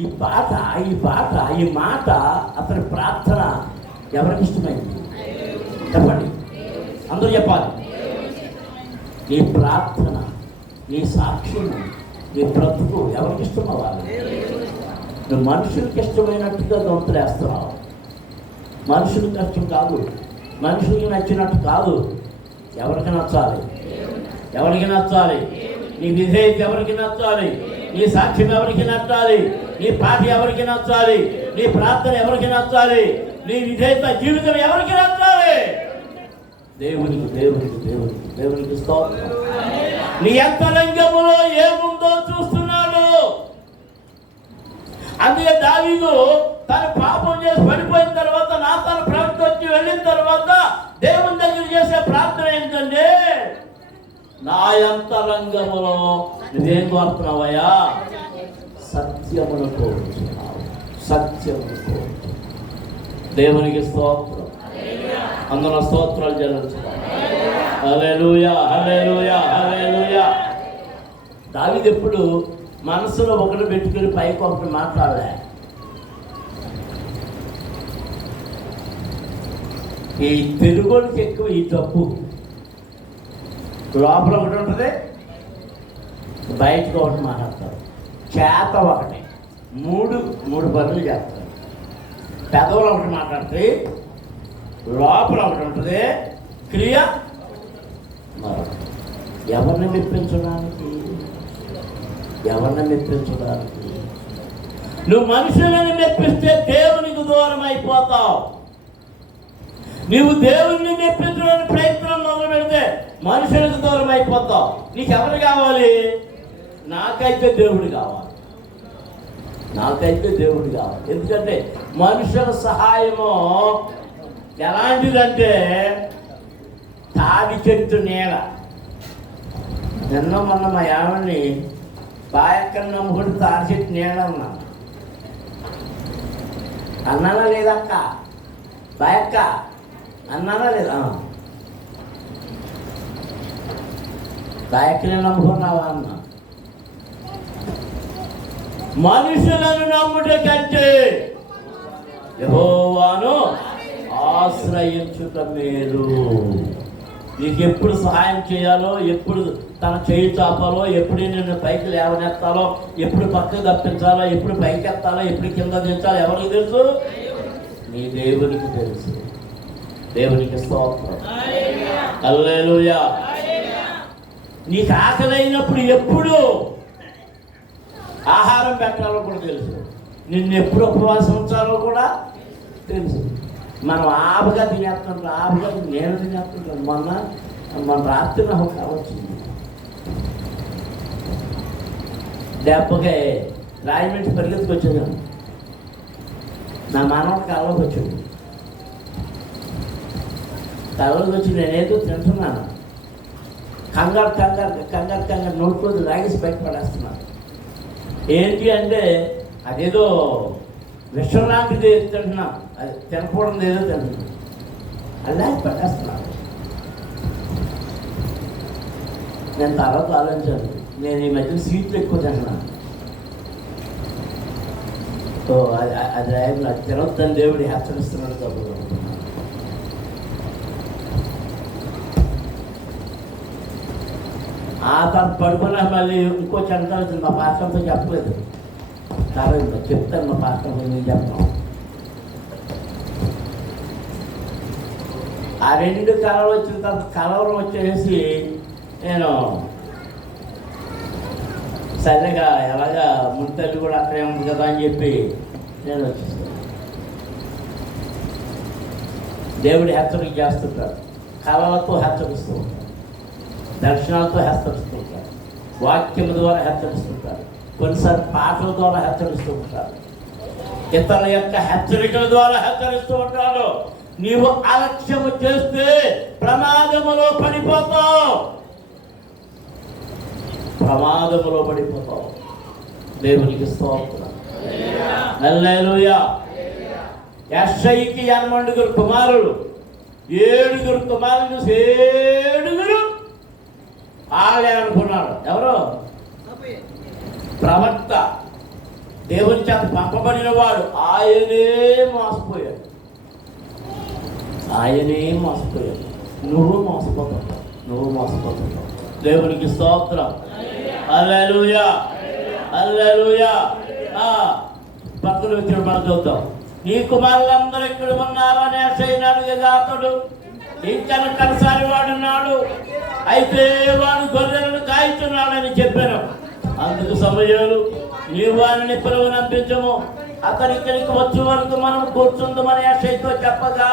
ఈ మాట అతని ప్రార్థన ఎవరికి ఇష్టమైంది చెప్పండి, అందరూ చెప్పాలి. నీ ప్రార్థన, నీ సాక్ష్యం, నీ బ్రతుకు ఎవరికి ఇష్టం అవ్వాలి? నువ్వు మనుషులకి ఇష్టమైనట్టుగా దొంతలేస్తున్నావు. మనుషులకు నష్టం కాదు, మనుషులకి నచ్చినట్టు కాదు. ఎవరికి నచ్చాలి? ఎవరికి నచ్చాలి? నీ విధేయత ఎవరికి నచ్చాలి? నీ సాక్ష్యం ఎవరికి నచ్చాలి? నీ పాట ఎవరికి నచ్చాలి? నీ ప్రార్థన ఎవరికి నచ్చాలి? నీ విధేయత జీవితం ఎవరికి నచ్చాలి? దేవునికి దేవునికి దేవునికి దేవునికి స్తోత్రం. నీ అంతరంగములో ఏముందో చూస్తున్నాడు. అందుకే దావీదు తను పాపం చేసి పడిపోయిన తర్వాత, నా తన ప్రవక్త వచ్చి వెళ్ళిన తర్వాత దేవుని దగ్గర చేసే ప్రార్థన ఏంటంటే, నా అంతరంగములో నువ్వేం కోరుతున్నావయ్యా? సత్యమును కోరుతున్నావు, సత్యమును కోరుతున్నావు. దేవునికి స్తోత్రం. అందరూ స్తోత్రాలు చెల్లించుతాం. హల్లెలూయా, హల్లెలూయా, హల్లెలూయా. దావీదు ఎప్పుడు మనసులో ఒకటి పెట్టుకుని పైకి ఒకటి మాట్లాడలే. ఈ తెలుగుకి ఎక్కువ ఈ తప్పు. లోపల ఒకటి ఉంటుంది, బయటకు ఒకటి మాట్లాడతారు. చేత ఒకటి, మూడు పనులు చేస్తారు. పెదవులు ఒకటి మాట్లాడితే, లోపల ఒకటి ఉంటుంది, క్రియ మరొకటి. ఎవరిని మెప్పించడానికి? నువ్వు మనుషులను మెప్పిస్తే దేవునికి దూరం అయిపోతావు. నువ్వు దేవుణ్ణి మెప్పించడానికి ప్రయత్నం మొదలు పెడితే మనుషులకు దూరం అయిపోతావు. నీకు ఎవరు కావాలి? నాకైతే దేవుడు కావాలి. ఎందుకంటే మనుషుల సహాయము ఎలాంటిదంటే తాడి చెట్టు నీడ. నిన్న మొన్న మా యావని బాయక్కని నమ్ముకుంటే తాడి చెట్టు నీడ అన్నానా లేదక్క? బాయక్క అన్నానా లేదా? బాయక్కని నమ్ముకున్నావా అన్నా. మనుషులను నమ్ముట కంటే యెహోవాను ఆశ్రయించుట మేలు. నీకు ఎప్పుడు సహాయం చేయాలో, ఎప్పుడు తన చేయి చాపాలో, ఎప్పుడు నిన్ను పైకి లేవనెత్తాలో, ఎప్పుడు పక్కకు తప్పించాలో, ఎప్పుడు పైకి ఎత్తాలో, ఎప్పుడు కింద దించాలో ఎవరికి తెలుసు? నీ దేవునికి తెలుసు. దేవునికి స్తోత్రం. హల్లెలూయా. నీకు ఆకలైనప్పుడు ఎప్పుడు ఆహారం పెట్టాలో కూడా తెలుసు. నిన్ను ఎప్పుడు ఉపవాసం ఉంచాలో కూడా తెలుసు. మనం ఆపుగా తినేస్తుంటాం, నేను తినేస్తుంటాను. మన రాత్రి నాకు కావచ్చింది దెబ్బకే రాయమండ్రి పరిగెత్తుకు వచ్చేదాన్ని. నా మనవడు కళ్ళకి వచ్చింది. కళ్ళకి వచ్చి నేనేదో తింటున్నాను. కంగారు నోట్లోది రాగేసి బయటపడేస్తున్నాను. ఏంటి అంటే అదేదో విషం లాంటిది తింటున్నాం, అది తినకూడదు ఏదో తింటున్నాం, అలా పట్టేస్తున్నాను. నేను తర్వాత ఆలోచించాను, నేను ఈ మధ్యన స్వీట్లు ఎక్కువ తింటున్నాను. సో అది నాకు తినొద్దని దేవుడు హెచ్చరిస్తున్నాడు కాబట్టి ఆ తర్వాత పడుకున్నా మళ్ళీ ఇంకో చెంత వచ్చింది. మా పాస్టర్తో చెప్పలేదు, కారణం చెప్తాను. మా పాస్టర్తో నేను చెప్పను. ఆ రెండు కలవలు వచ్చిన తర్వాత కలవరం వచ్చేసి నేను సరిగా ఎలాగా ముంతల్లి కూడా అక్కడే ఉంది కదా అని చెప్పి నేను వచ్చేసాను. దేవుడి హెచ్చరిక చేస్తుంటాడు, కళలతో హెచ్చరిస్తూ ఉంటాడు, దర్శనాలతో హెచ్చరిస్తూ ఉంటాడు, వాక్యం ద్వారా హెచ్చరిస్తుంటాడు, కొన్నిసార్లు పాటల ద్వారా హెచ్చరిస్తూ ఉంటాడు. ఇతరుల యొక్క హెచ్చరికల ద్వారా హెచ్చరిస్తూ ఉంటాడు. నీవు అలక్ష్యము చేస్తే ప్రమాదములో పడిపోతావు, ప్రమాదములో పడిపోతావు. దేవునికి స్తోత్రం. హల్లెలూయా. యెషయికి 80 కుమారులు, 7 కుమారులు, 7 వాళ్ళే అనుకున్నాడు. ఎవరు? ప్రవక్త, దేవుని చేత పంపబడిన వాడు. ఆయనే మోసపోయాడు, ఆయనే మోసపోయాడు. నువ్వు మోసపోతావు, నువ్వు మోసపోతావు. దేవునికి స్తోత్రం. హల్లెలూయా, హల్లెలూయా. పక్కన వచ్చిన మనం చూద్దాం. నీ కుమారులందరూ ఇక్కడ ఉన్నారా అని యెషయిని కదా అతడు. ఇంకా కనసారి వాడున్నాడు, అయితే వాడు గొర్రెలను కాయిస్తున్నాడని చెప్పాను. అందుకు సమయాలు నీవు వారిని పిలువనంపించము, అతని ఇక్కడికి వచ్చే వరకు మనం కూర్చుందామని యెషయితో చెప్పగా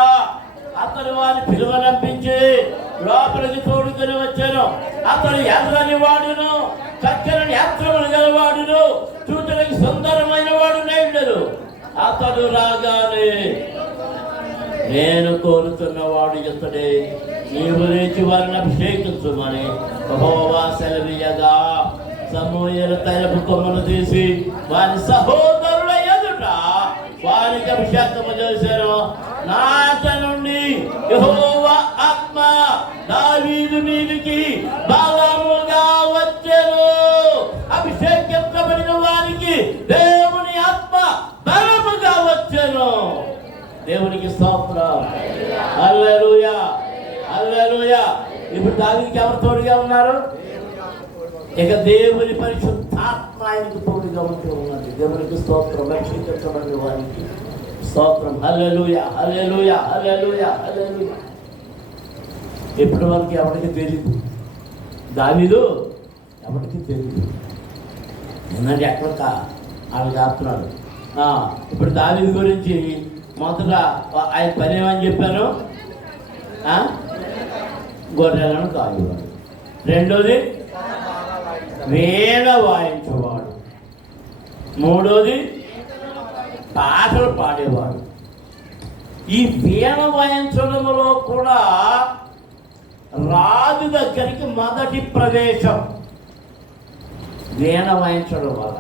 అతను వారిని పిలువనంపించి లోపలికి తోడుకొని వచ్చాను. అతను ఎర్రని వాడును, చక్కని నేత్రములు గలవాడును, చూడడానికి సుందరమైన వాడు నేడు. అతడు రాగానే నేను కోరుతున్నవాడు ఇతడే, నీవు లేచి వారిని అభిషేకించుమని యెహోవా సెలవీయగా సమూయేలు తైలపు కొమ్మను తీసి వారి సహోదరుల ఎదుట వారికి అభిషేకము చేశారు. నాట నుండి యెహోవా ఆత్మ దావీదు మీదికి బలముగా వచ్చెను. అభిషేకించబడిన వారికి దేవుని ఆత్మ బలముగా వచ్చెను. దేవునికి స్తోత్రం. హల్లెలూయా, హల్లెలూయా. ఇప్పుడు దావీదుకి ఎవరు తోడుగా ఉన్నారు? ఇక దేవుని పరిశుద్ధాత్మ ఆయనకు తోడుగా ఉంటూ ఉన్నది. దేవునికి స్తోత్రం. రక్షించబడిన వారికి స్తోత్రం. హల్లెలూయా, హల్లెలూయా, హల్లెలూయా, హల్లెలూయా. ఇప్పటి వరకు ఎవరికి తెలియదు, దావీదు ఎవరికి తెలియదు. నిన్నటి ఎక్కడ వాళ్ళు చెప్తున్నాడు. ఇప్పుడు దావీదు గురించి మొదట ఆయన పని ఏమని చెప్పాను? గొర్రెలను కాయువాడు. రెండోది వీణ వాయించేవాడు. మూడోది పాటలు పాడేవాడు. ఈ వీణ వాయించడంలో కూడా రాజు దగ్గరికి మొదటి ప్రవేశం వీణ వాయించడం వల్ల.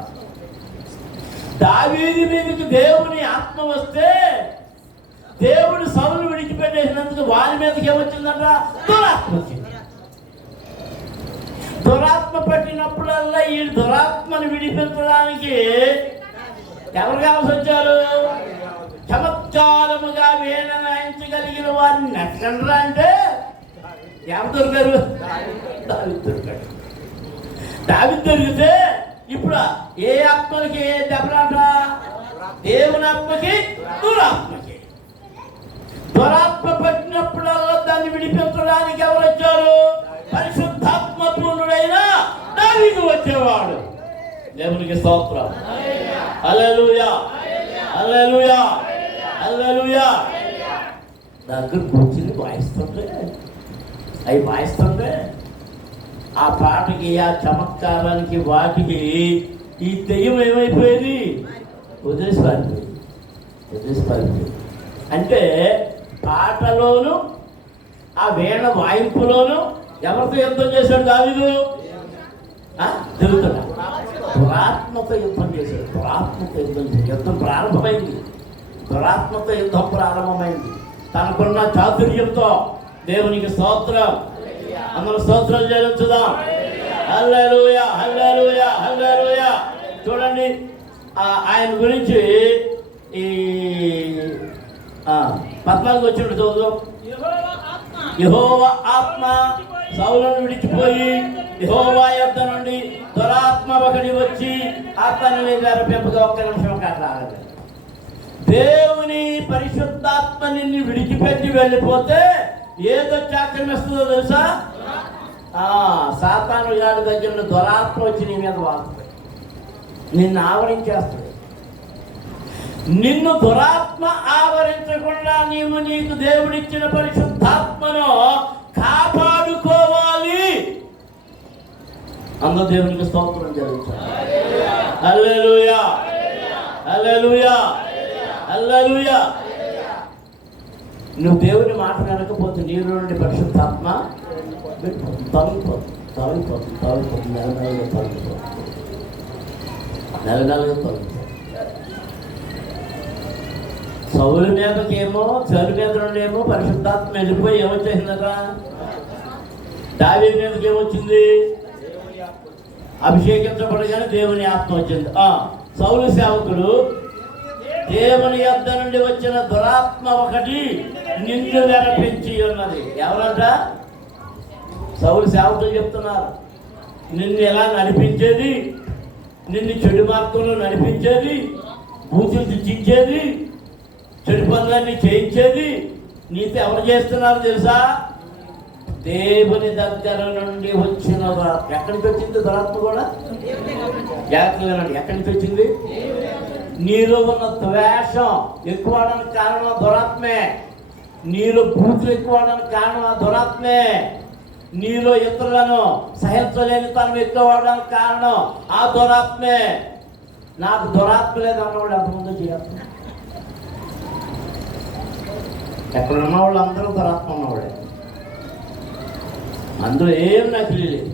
దావీదు మీదకి దేవుని ఆత్మ వస్తే దేవుడు సౌలు విడిచిపెట్టేసినందుకు వారి మీదకి ఏమొచ్చిందంట? దురాత్మ వచ్చింది. దురాత్మ పట్టినప్పుడల్లా ఈ దురాత్మను విడిపించడానికి ఎవరు కావాల్సి వచ్చారు? చమత్కారముగా వీణ వాయించగలిగిన వారిని నచ్చండ్రా అంటే ఎవరు దొరికారు? దావీదు దొరికాడు. దావీదు దొరికితే ఇప్పుడు ఏ ఆత్మలకి ఏ దెబ్బలాట? దేవుని ఆత్మకి, దురాత్మకి. దురాత్మ పట్టినప్పుడల్లా దాన్ని విడిపించడానికి ఎవరు వచ్చారు? పరిశుద్ధాత్మ పూర్ణుడైన దావీదు వచ్చేవాడు. దేవునికి స్తోత్రం. హల్లెలూయా, హల్లెలూయా, హల్లెలూయా. దగ్గర కూర్చుని వాయిస్తుంటే అవి వాయిస్తుంటే ఆ పాటకి, ఆ చమత్కారానికి, వాటికి ఈ దెయ్యం ఏమైపోయేది? వదిలేసి పారిపోయింది, వదిలేసి పారిపోయింది. అంటే పాటలోను ఆ వీణ వాయింపులోను ఎవరితో యుద్ధం చేశాడు దావీదు? తిరుగుతాడు. దురాత్మతో యుద్ధం చేశాడు. దురాత్మతో యుద్ధం చేశాడు. యుద్ధం ప్రారంభమైంది, దురాత్మతో యుద్ధం ప్రారంభమైంది. తనకున్న చాతుర్యంతో. దేవునికి స్తోత్రం. అందరూ స్తోత్రాలు చెల్లించుదాం. హల్లెలూయా, హల్లెలూయా, హల్లెలూయా. చూడండి ఆయన గురించి ఈ 14 వచ్చినట్టు చూద్దాం. యెహోవా ఆత్మ సౌలును విడిచిపోయి యెహోవా యొద్ద నుండి దురాత్మ ఒకటి వచ్చి అతనిని పెంపగా. ఒక్క నిమిషం కాదు. దేవుని పరిశుద్ధాత్మ నిన్ను విడిచిపెట్టి వెళ్ళిపోతే ఏదొచ్చి ఆక్రమిస్తుందో తెలుసా? సాతాను గారి దగ్గర దురాత్మ వచ్చి నీ మీద వాడుతుంది, నిన్ను ఆవరించేస్తుంది. నిన్ను దురాత్మ ఆవరించకుండా నీకు దేవుడిచ్చిన పరిశుద్ధాత్మను కాపాడుకోవాలి. అందరూ దేవునికి స్తోత్రం జరుగుతుంది. హల్లెలూయా, హల్లెలూయా. హల్లెలూయా. నువ్వు దేవుని మాట వినకపోతే నీలో నుండి పరిశుద్ధాత్మ తొలగిపోతుంది. నెల తొలగిపోతుంది. సౌలు మీదకేమో చెరు మీద నుండి ఏమో పరిశుద్ధాత్మ వెళ్ళిపోయి ఏమొచ్చేసిందట, దావీదు మీదకి ఏమొచ్చింది, అభిషేకించబడగానే దేవుని ఆత్మ వచ్చింది. సౌలు సేవకుడు, దేవుని యొద్ద నుండి వచ్చిన దురాత్మ ఒకటి నిన్ను వెరపించి ఉన్నది. ఎవరంట? సౌలు సేవకులు చెప్తున్నారు. నిన్ను ఎలా నడిపించేది, నిన్ను చెడు మార్గంలో నడిపించేది, బూతులు తెచ్చించేది, చెడు పనులన్నీ చేయించేది నీతో ఎవరు చేస్తున్నారు తెలుసా? దేవుని దగ్గర నుండి వచ్చిన దురాత్మ. ఎక్కడి నుంచి వచ్చింది దురాత్మ కూడా? జాగ్రత్తగా ఎక్కడి నుంచి వచ్చింది? నీలో ఉన్న ద్వేషం ఎక్కువడానికి కారణం దురాత్మే. నీలో బూతులు ఎక్కువడానికి కారణం దురాత్మే. నీలో ఇతరులను సహించలేని తనం ఎక్కువ అవడానికి కారణం ఆ దురాత్మే. నాకు దురాత్మ లేదు అన్నవాళ్ళు ఎంతమందో చేయాలి. ఎక్కడ ఉన్నవాళ్ళు అందరూ దురాత్మ ఉన్నవాడే. అందులో ఏం నకిలీ లేదు.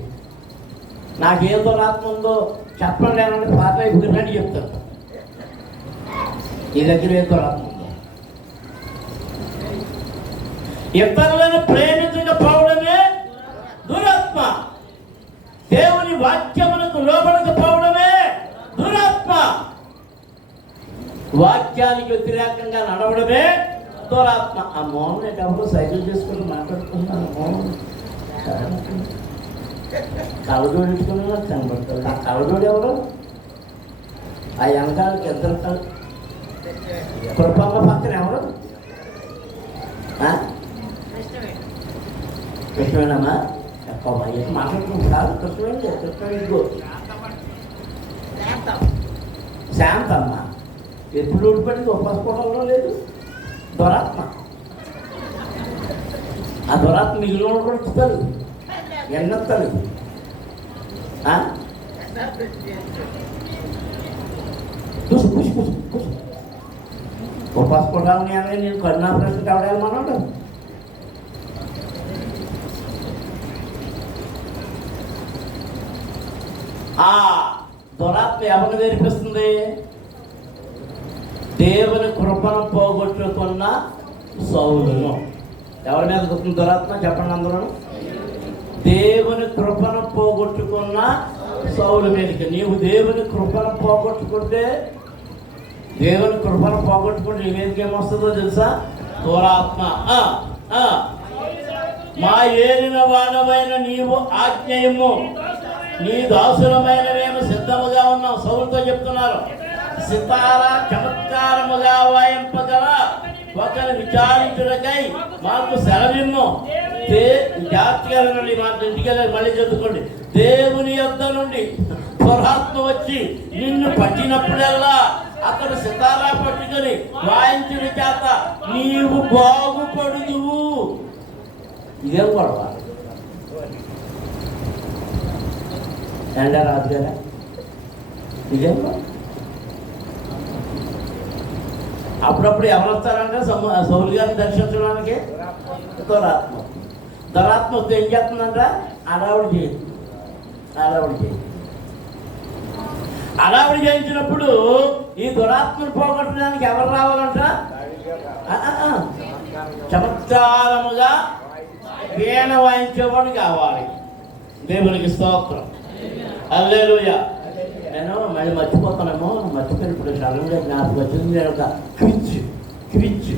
నాకేం దురాత్మ ఉందో చెప్పండి ఏమంటే పాత అయిపోయినట్టు చెప్తాను. ఈ దగ్గర ఏం దురాత్మ ఉందో, ఇతరులను ప్రేమించకపోవడమే దురాత్మ. దేవుని వాక్యమునకు లోబడకపోవడమే దురాత్మ. వాక్యానికి వ్యతిరేకంగా నడవడమే దురాత్మ. ఆ మోహన్ ఎవరు సైకిల్ చేసుకుని మాట్లాడుకుంటున్నాను. మోహన్ కలజోడించుకుని కనబడతాడు. ఆ కలజోడు ఎవరు? ఆ వెనకాలకి ఇద్దరు కృపమ్మ పక్కన ఎవరు? కృష్ణవేనమ్మా ఎక్కువ మాట్లాడుకుంటు కాదు. కృష్ణవేణి శాంతమ్మ ఎప్పుడు ఊడిపడింది, ఒప్పసుకోవడంలో లేదు. దురాత్మ. ఆ దురాత్మ మిగిలిన కూడా ఇస్తారు, ఎన్నెత్తారు. కూసు కూసు కూసు కూసు ఒప్పసుకోవడాలని అనగా నేను కరుణా ప్రశ్న కావడాలి మనం. ఆ దురాత్మ ఎవరిని నేర్పిస్తుంది? దేవుని కృపను పోగొట్టుకున్న సౌలును. ఎవరి మీద వస్తుంది దురాత్మ చెప్పండి అందరూ? దేవుని కృపను పోగొట్టుకున్న సౌలు మీదకి. నీవు దేవుని కృపను పోగొట్టుకుంటే, దేవుని కృపను పోగొట్టుకుంటే నీ మీదకి ఏమొస్తుందో తెలుసా? దురాత్మ. మా ఏలిన వాడమైన నీవు ఆజ్ఞయము, నీ దాసులమైనవేమో సిద్ధముగా ఉన్నాం. సౌలుతో చెప్తున్నారు. సితారా చమత్కారముగా వాయింపగల ఒకరు విచారించుటకై మాకు సెలవిమ్ము. జాగ్రత్తగా వినండి, మాకు ఇంటికి మళ్ళీ చదువుకోండి. దేవుని యొద్ద నుండి దురాత్మ వచ్చి నిన్ను పట్టినప్పుడల్లా అతడు సితారా పట్టుకొని వాయించుడి చేత నీవు బాగుపడుదువు. ఇదేం గొడవ ఎండ రాదు కదా? ఇదేం గొడవ? అప్పుడప్పుడు ఎవరు వస్తారంటే సౌలు గారిని దర్శించడానికి దురాత్మ. దురాత్మ వస్తే ఏం చేస్తుందంట? అడావుడి చేయించినప్పుడు ఈ దురాత్మను పోగొట్టడానికి ఎవరు రావాలంట? చమత్కారముగా వీణ వాయించేవాడు కావాలి. దేవునికి స్తోత్రం. హల్లెలూయా. నేను మళ్ళీ మర్చిపోతానేమో, మర్చిపోయినప్పుడు సడన్గా జ్ఞాపకం వచ్చింది. నేను ఒక క్విజ్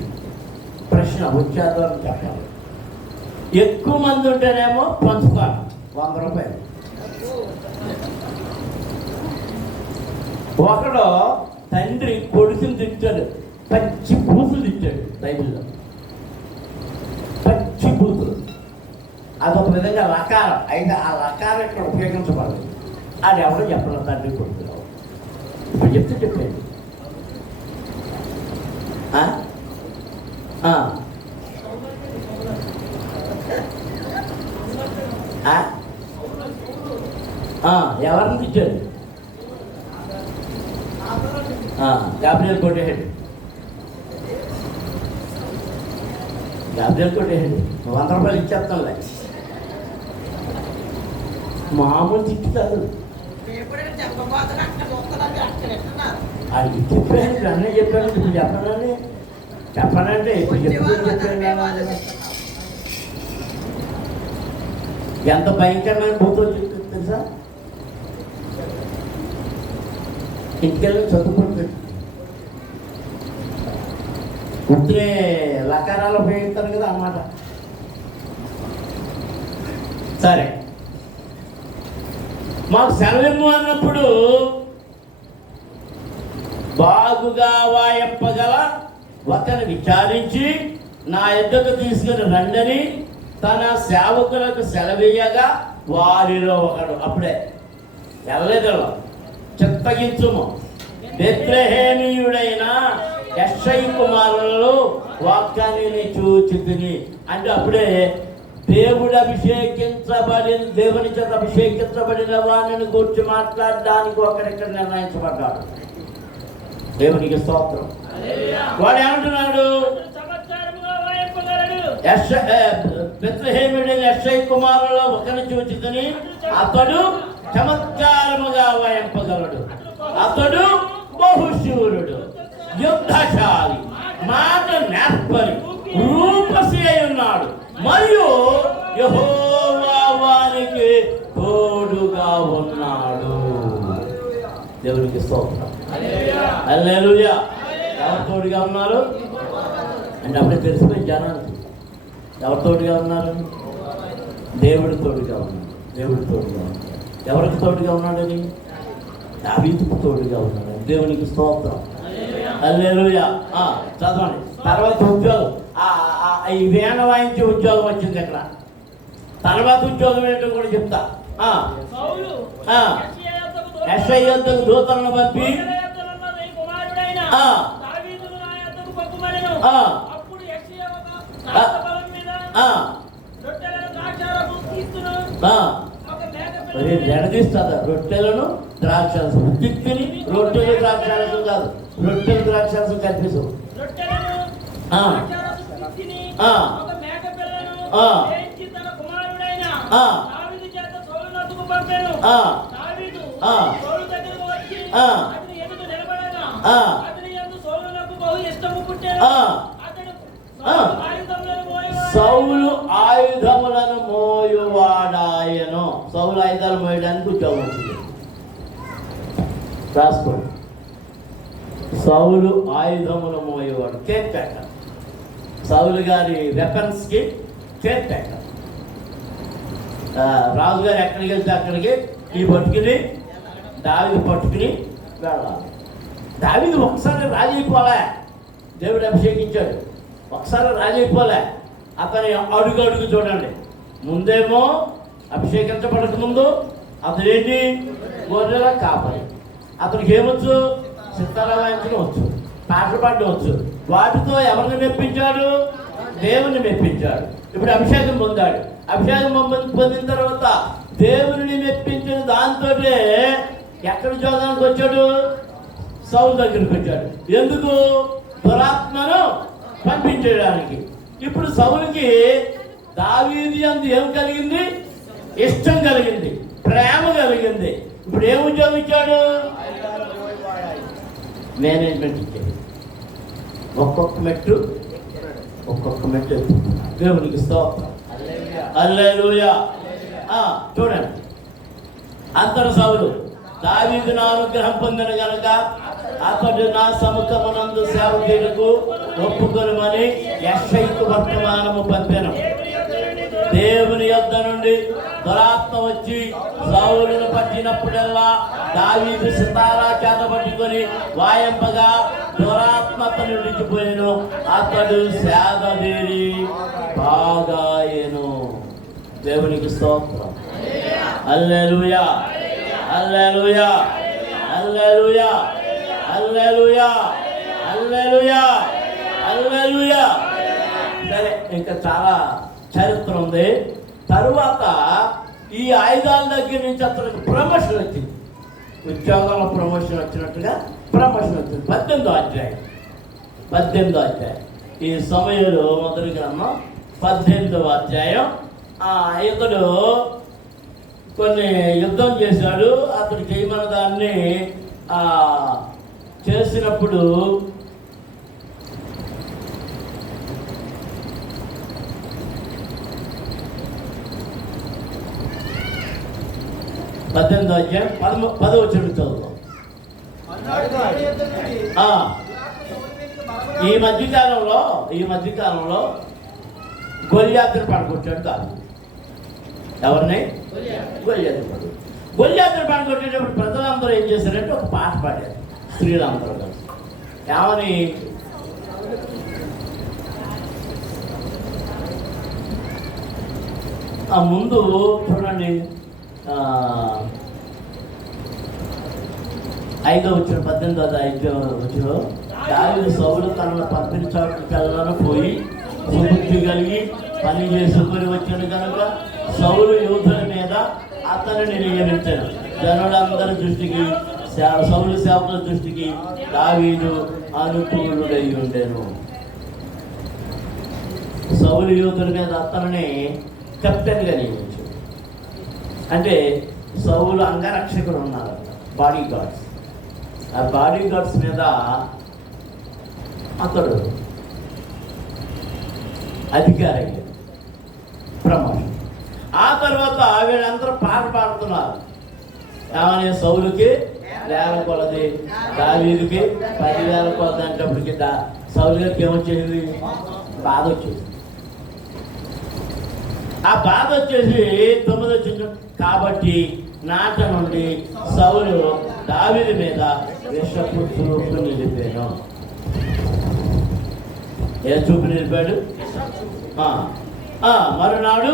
ప్రశ్న వచ్చేదో అని చెప్పాలి. ఎక్కువ మంది ఉంటేనేమో పంచుతాను 100 రూపాయలు. ఒకడు తండ్రి కొడుకుని తిట్టాడు, పచ్చి బూతులు తిట్టాడు. బైబిల్లో పచ్చి బూతులు. అదొక విధంగా లకారం. అయితే ఆ లకారం ఇక్కడ ఉపయోగించబడదు. అది ఎవరో చెప్పడం తండ్రి కొడుకులు. ఇప్పుడు చెప్పేది ఎవరిని తిట్టాడు? గాబ్రియల్ కొట్టేసాడు. అదే కొట్టేయండి, 100 రూపాయలు ఇచ్చేస్తానులే. మామూలు తిట్టు కాదు. అది చెప్పాను, అన్నీ చెప్పాను. ఇప్పుడు చెప్పనంటే ఇప్పుడు చెప్పాను. ఎంత భయంకరమైన భూతులు చెప్తుంది తెలుసా? ఇంటికెళ్ళి చదువుకుంటుంది. ఉత్తినే లకారాలు ఉపయోగిస్తారు కదా అన్నమాట. సరే, మాకు సెలవిమ్ము అన్నప్పుడు బాగుగా వాయప్పగల ఒకరిని విచారించి నా యొద్దకు తీసుకుని రండని తన సేవకులకు సెలవీయగా వారిలో ఒకడు. అప్పుడే వెళ్ళలేదు, చిత్తగించుము బెత్లెహేమీయుడైన యెషై కుమారులలో వాక్యాన్ని చూచితిని అంటే అప్పుడే దేవుడు దేవుని చేత అభిషేకించబడిన వారిని గురించి మాట్లాడడానికి ఒకరిక్కడ నిర్ణయించబడ్డాడు. దేవునికి స్తోత్రం. వాడు ఏమంటున్నాడు? బెత్లెహేమీయుడైన యెషై కుమారులలో ఒకరిని చూచితిని, అతడు చమత్కారముగా వాయింపగలడు, అతడు బహుశూరుడు, యుద్ధశాలి, మాట నేర్పరి, రూపసి అయి ఉన్నాడు, మరియు యెహోవా వారికి తోడుగా ఉన్నాడు. దేవునికి స్తోత్రం. హల్లెలూయా. ఎవరు తోడుగా ఉన్నారు అంటే అప్పుడే తెలిసిపోయి జనానికి ఎవరు తోడుగా ఉన్నారు? దేవుడు తోడుగా ఉన్నాడు. దేవుడు తోడుగా ఉన్నాడు. ఎవరికి తోడుగా ఉన్నాడని? దావీదుకు తోడుగా ఉన్నాడు. దేవునికి స్తోత్రం. హల్లెలూయా. చదవండి. తర్వాత ఉద్యోగం, ఈ వీణ వాయించే ఉద్యోగం వచ్చింది ఇక్కడ. తర్వాత ఉద్యోగం ఏంటో కూడా చెప్తా. యెషై యొద్దకు దూతలను పంపి ఎడదీస్తుందా? రొట్టెలను ద్రాక్షారసం తిప్పిని, రొట్టెలు ద్రాక్షారసం కాదు, రొట్టెలు ద్రాక్షారసం కల్పిస్తావు. సౌలు ఆయుధములను మోయువాడాయను. సౌలు ఆయుధాలు మోయడానికి ఉద్యోగం వచ్చింది. రాసుకోండి. సౌలు ఆయుధములు మోయేవాడు, కేర్ టేకర్. సౌలు గారి వెపన్స్కి కేర్ టేకర్. రాజుగారు ఎక్కడికి వెళ్తే అక్కడికి ఈ పట్టుకుని దావీదు పట్టుకుని వెళ్ళాలి. దావీదు ఒకసారి రాజైపోలే, దేవుడు అభిషేకించాడు. ఒకసారి రాజైపోలే. అతని అడుగు అడుగు చూడండి. ముందేమో అభిషేకించబడక ముందు అతను ఏంటి? గొర్రెల కాపరి. అతనికి ఏమొచ్చు? సితారా వాయించడం వచ్చు, పాటలు పాడడం వచ్చు. వాటితో ఎవరిని మెప్పించాడు? దేవుని మెప్పించాడు. ఇప్పుడు అభిషేకం పొందాడు. అభిషేకం పొందిన తర్వాత దేవుని మెప్పించిన దాంతో ఎక్కడ ఉద్యోగానికి వచ్చాడు? సౌలు దగ్గరికి వచ్చాడు. ఎందుకు? దురాత్మను పంపించడానికి. ఇప్పుడు సౌలుకి దావీదు యందు ఏం కలిగింది? ఇష్టం కలిగింది, ప్రేమ కలిగింది. ఇప్పుడు ఏం ఉద్యోగం ఇచ్చాడు? మేనేజ్మెంట్ ఇచ్చాడు. ఒక్కొక్క మెట్టు దేవునికి స్తోత్రం. హల్లెలూయా. చూడండి, అంతర సౌలు దావీదును అనుగ్రహం పొందిన గనుక అతడు నా సముఖమునందు సేవ చేయటకు ఒప్పుకొనమని యెషైకు వర్తమానము పంపెను. దేవుని యొద్ద నుండి దురాత్మ వచ్చి సౌలును పట్టినప్పుడల్లా దావీదు సితారా చేత పట్టుకొని వాయింపగా దురాత్మ అతను విడిచిపోయాను. అతడు సేదదీరి బాగాయెను. దేవునికి స్తోత్రం. హల్లెలూయా, హల్లెలూయా, హల్లెలూయా, హల్లెలూయా, హల్లెలూయా, హల్లెలూయా. సరే, ఇంకా చాలా చరిత్ర ఉంది. తరువాత ఈ ఆయుధాల దగ్గర నుంచి అతనికి ప్రమోషన్ వచ్చింది. ఉద్యోగంలో ప్రమోషన్ వచ్చినట్టుగా ప్రమోషన్ వచ్చింది. 18వ అధ్యాయం ఈ సమయంలో మొదటి గ్రంథం 18వ అధ్యాయం. ఇతడు కొన్ని యుద్ధం చేశాడు. అతడు చేయమన్న దాన్ని చేసినప్పుడు పద్దెనిమిదో అధ్యాయం 10వ వచనం చదువుతాం. ఈ మధ్యకాలంలో గొల్యాతుని పడగొట్టాడు కాదు. ఎవరిని? గొల్యాతుని పడగొట్టేటప్పుడు ప్రజలందరూ ఏం చేశారంటే ఒక పాట పాడారు, స్త్రీలందరూ కలిసి. ఏమని? ఆ ముందు చూడండి, 5వ వచనం 18వ దావీదు సౌలు తనను పంపిన చోట్ల పోయి సుబుద్ధి కలిగి పని చేసుకొని వచ్చాడు కనుక సౌలు యోధుల మీద అతనిని నియమించాడు. జనులందరి దృష్టికి, సౌలు సేవకుల దృష్టికి దావీదు అనుకూలుడై ఉండేను. సౌలు యోధుల మీద అతనిని కెప్టెన్గా నియమించాడు. అంటే సౌలు అంగరక్షకుడు ఉన్నారు, బాడీ గార్డ్స్. ఆ బాడీ గార్డ్స్ మీద అతడు అధికారి అయ్యాడు, ప్రమోషన్. ఆ తర్వాత వీళ్ళందరూ పాట పాడుతున్నారు. ఏమని? సౌలుకి 1000 కొలది, దావీదుకి 10,000 కొలది అంటప్పటికి సౌలు గారికి ఏమొచ్చేది? బాధ వచ్చేది. ఆ బాధ వచ్చేసి 9వ వచనం, కాబట్టి నాట నుండి సౌలు దావీదు మీద విషపు చూపు నిలిపాను. ఏ చూపు నిలిపాడు? మరునాడు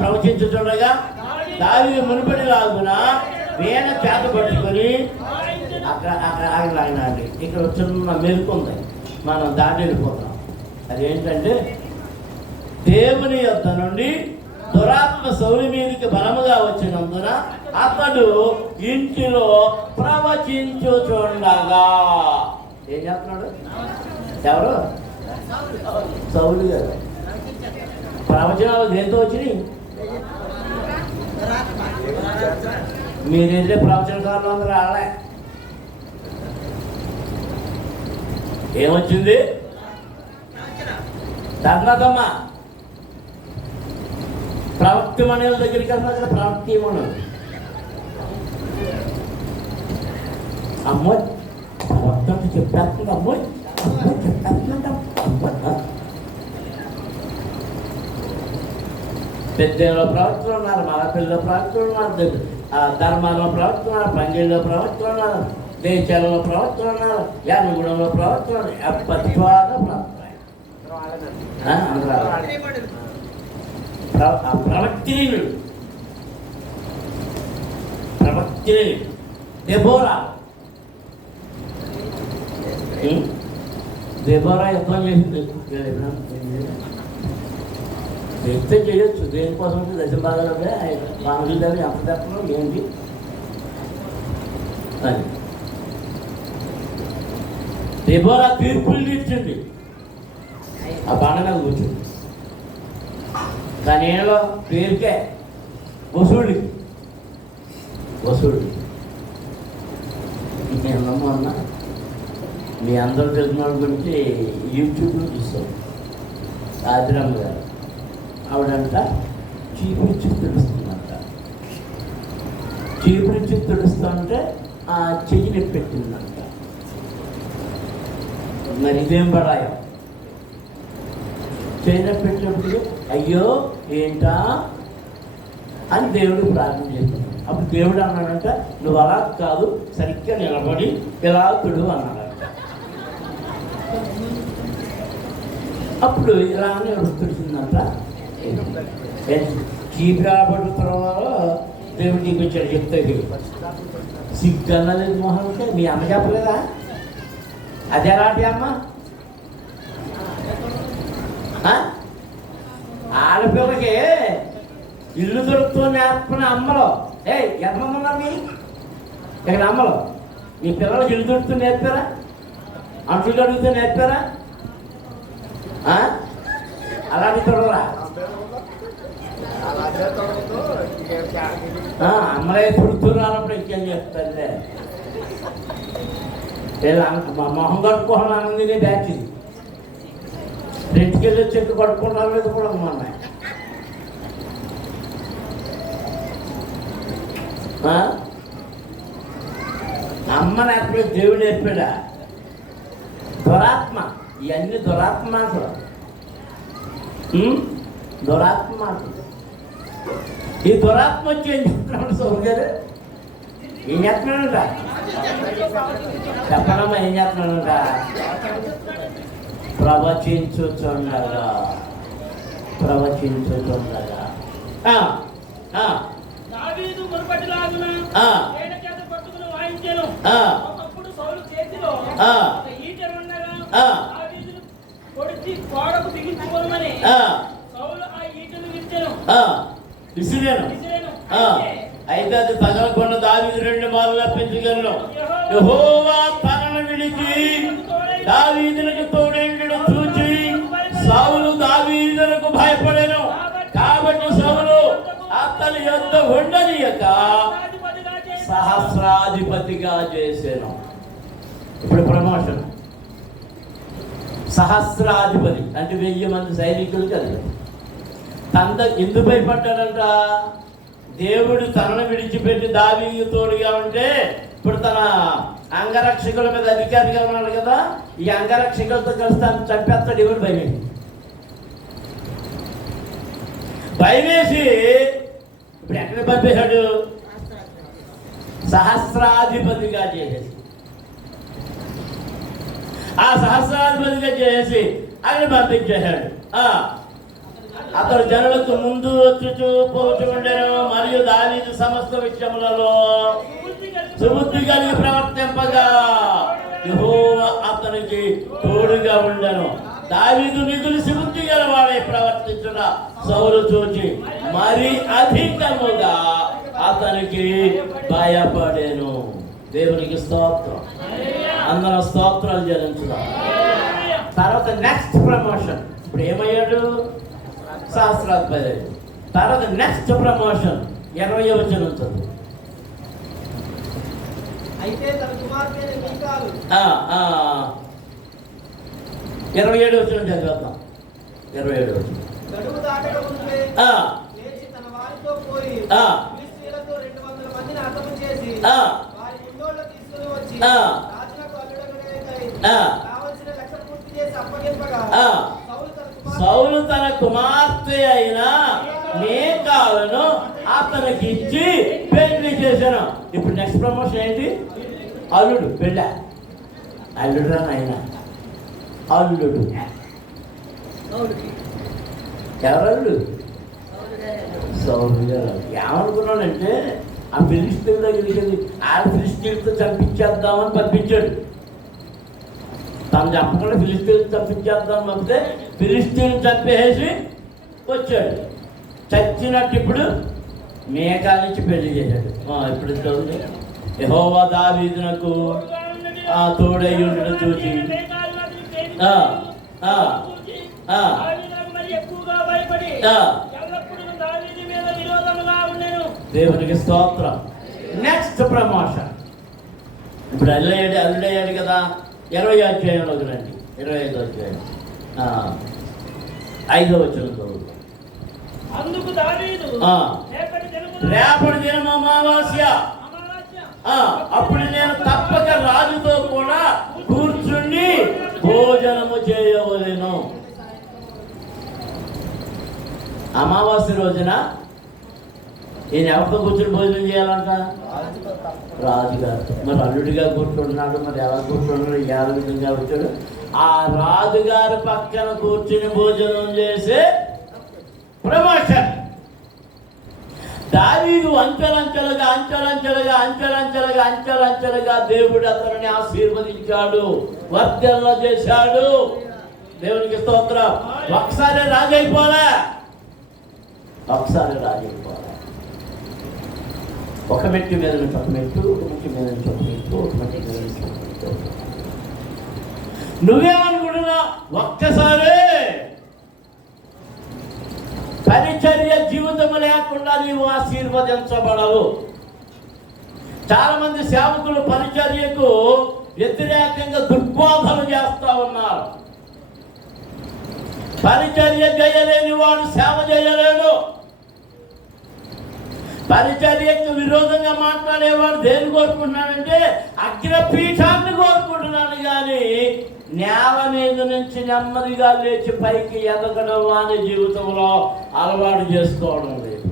ప్రవచించుతుండగా దావీదు మునుపటి లాగున వీణ చేత పట్టుకొని అక్కడ ఆగలాగినాడు. ఇక్కడ చిన్న మెరుకుంది, మనం దాటి వెళ్ళిపోతాం. అదేంటంటే, దేవుని యొద్ద నుండి దురాత్మ సౌలు మీదకి బలముగా వచ్చినందున అతడు ఇంటిలో ప్రవచించుచుండగా. ఏం చేస్తున్నాడు? ఎవరు? సౌలు గారు. ప్రవచనాలు దేంతో వచ్చినాయి? మీరు వెళ్ళే ప్రవచనకారులు అందరూ రాలే. ఏమొచ్చింది? ధర్మతమ్మ ప్రవక్తి మనుల దగ్గరికి వెళ్తున్నా కదా, ప్రవక్తి మనులు. అమ్మోయ్ ప్రవక్త చెప్పేస్తుంది, అమ్మోయ్ చెప్పేస్తుందంట. పెద్దలో ప్రవక్తలు ఉన్నారు, మలపిల్లిలో ప్రవక్తలు ఉన్నారు, ధర్మాల్లో ప్రవక్తలు ఉన్నారు, పంగిళ్ళలో ప్రవక్తలు ఉన్నారు, దేశాలలో ప్రవక్తలు ఉన్నారు, యాదగూడెంలో ప్రవక్తలు ఉన్నారు, ప్రతి చోట ప్రవక్తలు. ప్రవక్తినీయుడు దెబోరా యుద్ధం చేసింది. యుద్ధం చేయొచ్చు, దేనికోసం దశ భాగాలు రాముడి దగ్గర ఎంత తప్పడం ఏంటి అని. దెబోరా తీర్పులు తీర్చింది. ఆ బండ మీద కూర్చుంది. దాని ఏళ్ళలో పేరుకే వసూడి నేను అన్న మీ అందరూ తెలిసిన వాళ్ళ గురించి యూట్యూబ్లో చూస్తాం. ఆదిరమ్మ గారు ఆవిడంట చీపురిచ్చి తుడుస్తుందంట. చీపురిచ్చి తుడుస్తుంటే ఆ చెయ్యి నొప్పి పెట్టిందంట. మరి ఇదేం పడాయో చెయ్యి పెట్టినప్పుడు అయ్యో ఏంటా అని దేవుడు ప్రార్థన చేస్తున్నాడు. అప్పుడు దేవుడు అన్నాడంట, నువ్వు అలా కాదు, సరిగ్గా నిలబడి ఇలా తుడు అన్నాడంట. అప్పుడు ఇలా అని తుడిచిందంట. చీపిరా పడుతున్న దేవుడు నీకు వచ్చాడు చెప్తే సిగ్గన్నలేదు మొహం అంటే మీ అమ్మ చెప్పలేదా? అదే రాటి అమ్మ ఆడపిల్లకి ఇల్లు దొరుకుతూ నేర్పని అమ్మలో ఎంతమంది ఉన్నారు మీ ఇక్కడ అమ్మలో? మీ పిల్లలకి ఇల్లు తుడుతూ నేర్పారా? అంట్లు కడుగుతూ నేర్పారా? అలాంటి తొడవరా? అమ్మలే తుడుతున్నారు అన్నప్పుడు ఇంకేం చెప్తారులే. మొహం కట్టుకోవాలి ఆనందినే బ్యాచ్ ఇది. రెంట్కి వెళ్ళి చెట్టు కట్టుకుంటారు లేదు కూడా మొన్న. అమ్మ నేర్పడే దేవుడు నేర్పాడా? దురాత్మ. ఇవన్నీ దురాత్మ మాటలు. దురాత్మ మాటలు. ఈ దురాత్మ వచ్చి ఏం చెప్తున్నాడు సౌరు గారు? ఏం చేస్తున్నాడంట? చెప్పనమ్మా ఏం చేస్తున్నాడంట? ప్రవచించుచుండగా విసిరేను. అయితే అది తగలకుండా దావీదు 2 మార్లు పెంచగలను. యెహోవా తనను విడిచి దావీదునకు తోడేండును చూచి సౌలు దావీదునకు భయపడెను. కాబట్టి సౌలు అతని యొద్ద ఉండనీయక సహస్రాధిపతిగా చేశాను. ఇప్పుడు ప్రమోషన్. సహస్రాధిపతి అంటే 1000 మంది సైనికులు కలిగి ఎందుకు భయపడ్డాడంట? దేవుడు తనను విడిచిపెట్టి దావీదు తోడుగా ఉంటే ఇప్పుడు తన అంగరక్షకుల మీద అధికారిగా ఉన్నాడు కదా, ఈ అంగరక్షకులతో కలిసి తను చంపేస్తాడు. ఎవరు భయమేసి ఇప్పుడు ఎక్కడ పంపేశాడు? సహస్రాధిపతిగా చేసేసి, ఆ సహస్రాధిపతిగా చేసేసి అక్కడ పంపించేశాడు. అతడు జనులకు ముందు వచ్చుచూ పోచు ఉండెను. మరియు దావీదు సమస్త విషయములలో సుబుద్ధి కలిగి ప్రవర్తింపగా యెహోవా అతనికి తోడుగా ఉండెను. దావీదు మిగులు సుబుద్ధి గలవాడై ప్రవర్తించుట సౌలు చూచి మరి అధికముగా అతనికి భయపడెను. దేవునికి స్తోత్రం. అందరూ స్తోత్రాలు చెల్లించుదాం. తర్వాత నెక్స్ట్ ప్రమోషన్. ఇప్పుడు ఏమయ్యాడు? సహస్రాధిపతి. తర్వాత నెక్స్ట్ ప్రమోషన్ 20వ వచనం చదువు. అయితే తన కుమార్తె మీకాలు 27వ వచనం చదివేద్దాం. 27వ వచనం. గడువు దాటక ముందే లేచి తన వారితో పోయి ఫిలిష్తీయులతో 200 మందిని హతము చేసి వారి గుండోళ్ళ తీసుకుని వచ్చి రాజునకు అల్లుడగుటకై కావలసిన లెక్క పూర్తి చేసి అప్పగింపగా సౌలు తన కుమార్తె అయిన మీకాలును అతనికి ఇచ్చి పెళ్లి చేశాను. ఇప్పుడు నెక్స్ట్ ప్రమోషన్ ఏంటి? అల్లుడు. పెళ్ళ అల్లుడు రా నాయన. అల్లుడు ఎవరల్లుడు? సౌలు గారు. ఏమనుకున్నాడంటే ఆ ఫిలిష్తీయుల దగ్గరికి వెళ్ళి ఆ ఫిలిష్తీయులతో చంపించేద్దామని పంపించాడు. తను చంపకుండా ఫిలిష్తీయులు చంపించేద్దాం పంపితే ఫిలిష్తీయులు చంపేసి వచ్చాడు. చచ్చినట్టు ఇప్పుడు మేకాల నుంచి పెళ్లి చేశాడు. ఇప్పుడు చదువు. యెహోవా దావీదునకు తోడై ఉండడం చూసి దేవునికి స్తోత్రం. Next promotion. ఇప్పుడు అల్లుడయ్యాడు కదా. 20వ అధ్యాయంలోకి రండి. 25వ అధ్యాయం 5వ వచనం చదువు. రేపటి దినం అమావాస్య. అప్పుడు నేను తప్పక రాజుతో కూడా కూర్చుండి భోజనము చేయవలెను. అమావాస్య రోజున ఈయన ఎవరితో కూర్చొని భోజనం చేయాలంట? రాజుగారు. మరి అల్లుడిగా కూర్చుంటున్నాడు. మరి ఎలా కూర్చుంటున్నాడు? ఏ విధంగా వచ్చాడు? ఆ రాజుగారి పక్కన కూర్చుని భోజనం చేసే ప్రమోషన్. దావీదు అంచెలంచెలుగా దేవుడు అతనిని ఆశీర్వదించాడు, వర్ధన చేశాడు. దేవునికి స్తోత్రం. ఒకసారి రాజైపోలే. ఒక మెట్టు మీద నుంచి ఒక మెట్టు, ఒక మెట్టు మీద నుంచి ఒక మెట్టు, ఒక మెట్టు మీద నుంచి ఒక మెట్టు. నువ్వేమనుకుంటున్నా? ఒక్కసారే పరిచర్య జీవితం లేకుండా నీవు ఆశీర్వదించబడవు. చాలా మంది సేవకులు పరిచర్యకు వ్యతిరేకంగా దుర్బోధలు చేస్తా ఉన్నారు. పరిచర్య చేయలేని వాడు సేవ చేయలేడు. పరిచర్యకు విరోధంగా మాట్లాడేవాడు దేన్ని కోరుకుంటున్నాడంటే అగ్రపీఠాన్ని కోరుకుంటున్నాడు, కానీ నేల మీద నుంచి నెమ్మదిగా లేచి పైకి ఎదగడం వాని జీవితంలో అలవాటు చేసుకోవడం లేదు.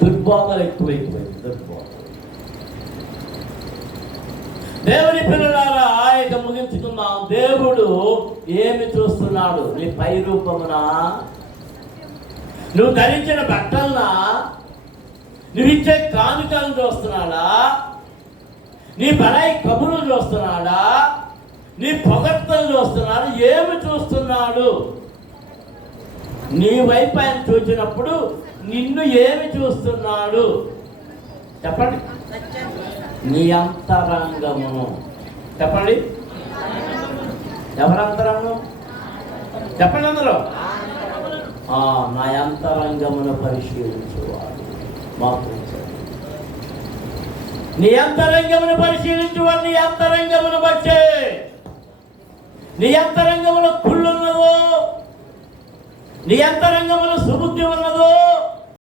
దుర్బోధలు ఎక్కువైపోయింది. దుర్బోధ. దేవుని పిల్లలారా, ఇక ముగించుకుందాం. దేవుడు ఏమి చూస్తున్నాడు? నీ పై రూపమునా, నువ్వు ధరించిన బట్టలనా, నువ్వు ఇచ్చే కానుకలను చూస్తున్నాడా, నీ బడాయి కబుర్లు చూస్తున్నాడా, నీ పొగడ్తలు చూస్తున్నాడు? ఏమి చూస్తున్నాడు? నీ వైపు ఆయన చూసినప్పుడు నిన్ను ఏమి చూస్తున్నాడు? చెప్పండి. నీ అంతరంగమును. చెప్పండి. ఎవరి అంతరంగం? చెప్పండి అందరూ. నా అంతరంగమును పరిశీలించువాడు మాకు. నీ అంతరంగమును పరిశీలించువాడు. నీ అంతరంగమును బట్టే, నీ అంతరంగములో కుళ్ళున్నదో, నీ అంతరంగములో సుబుద్ధి ఉన్నదో,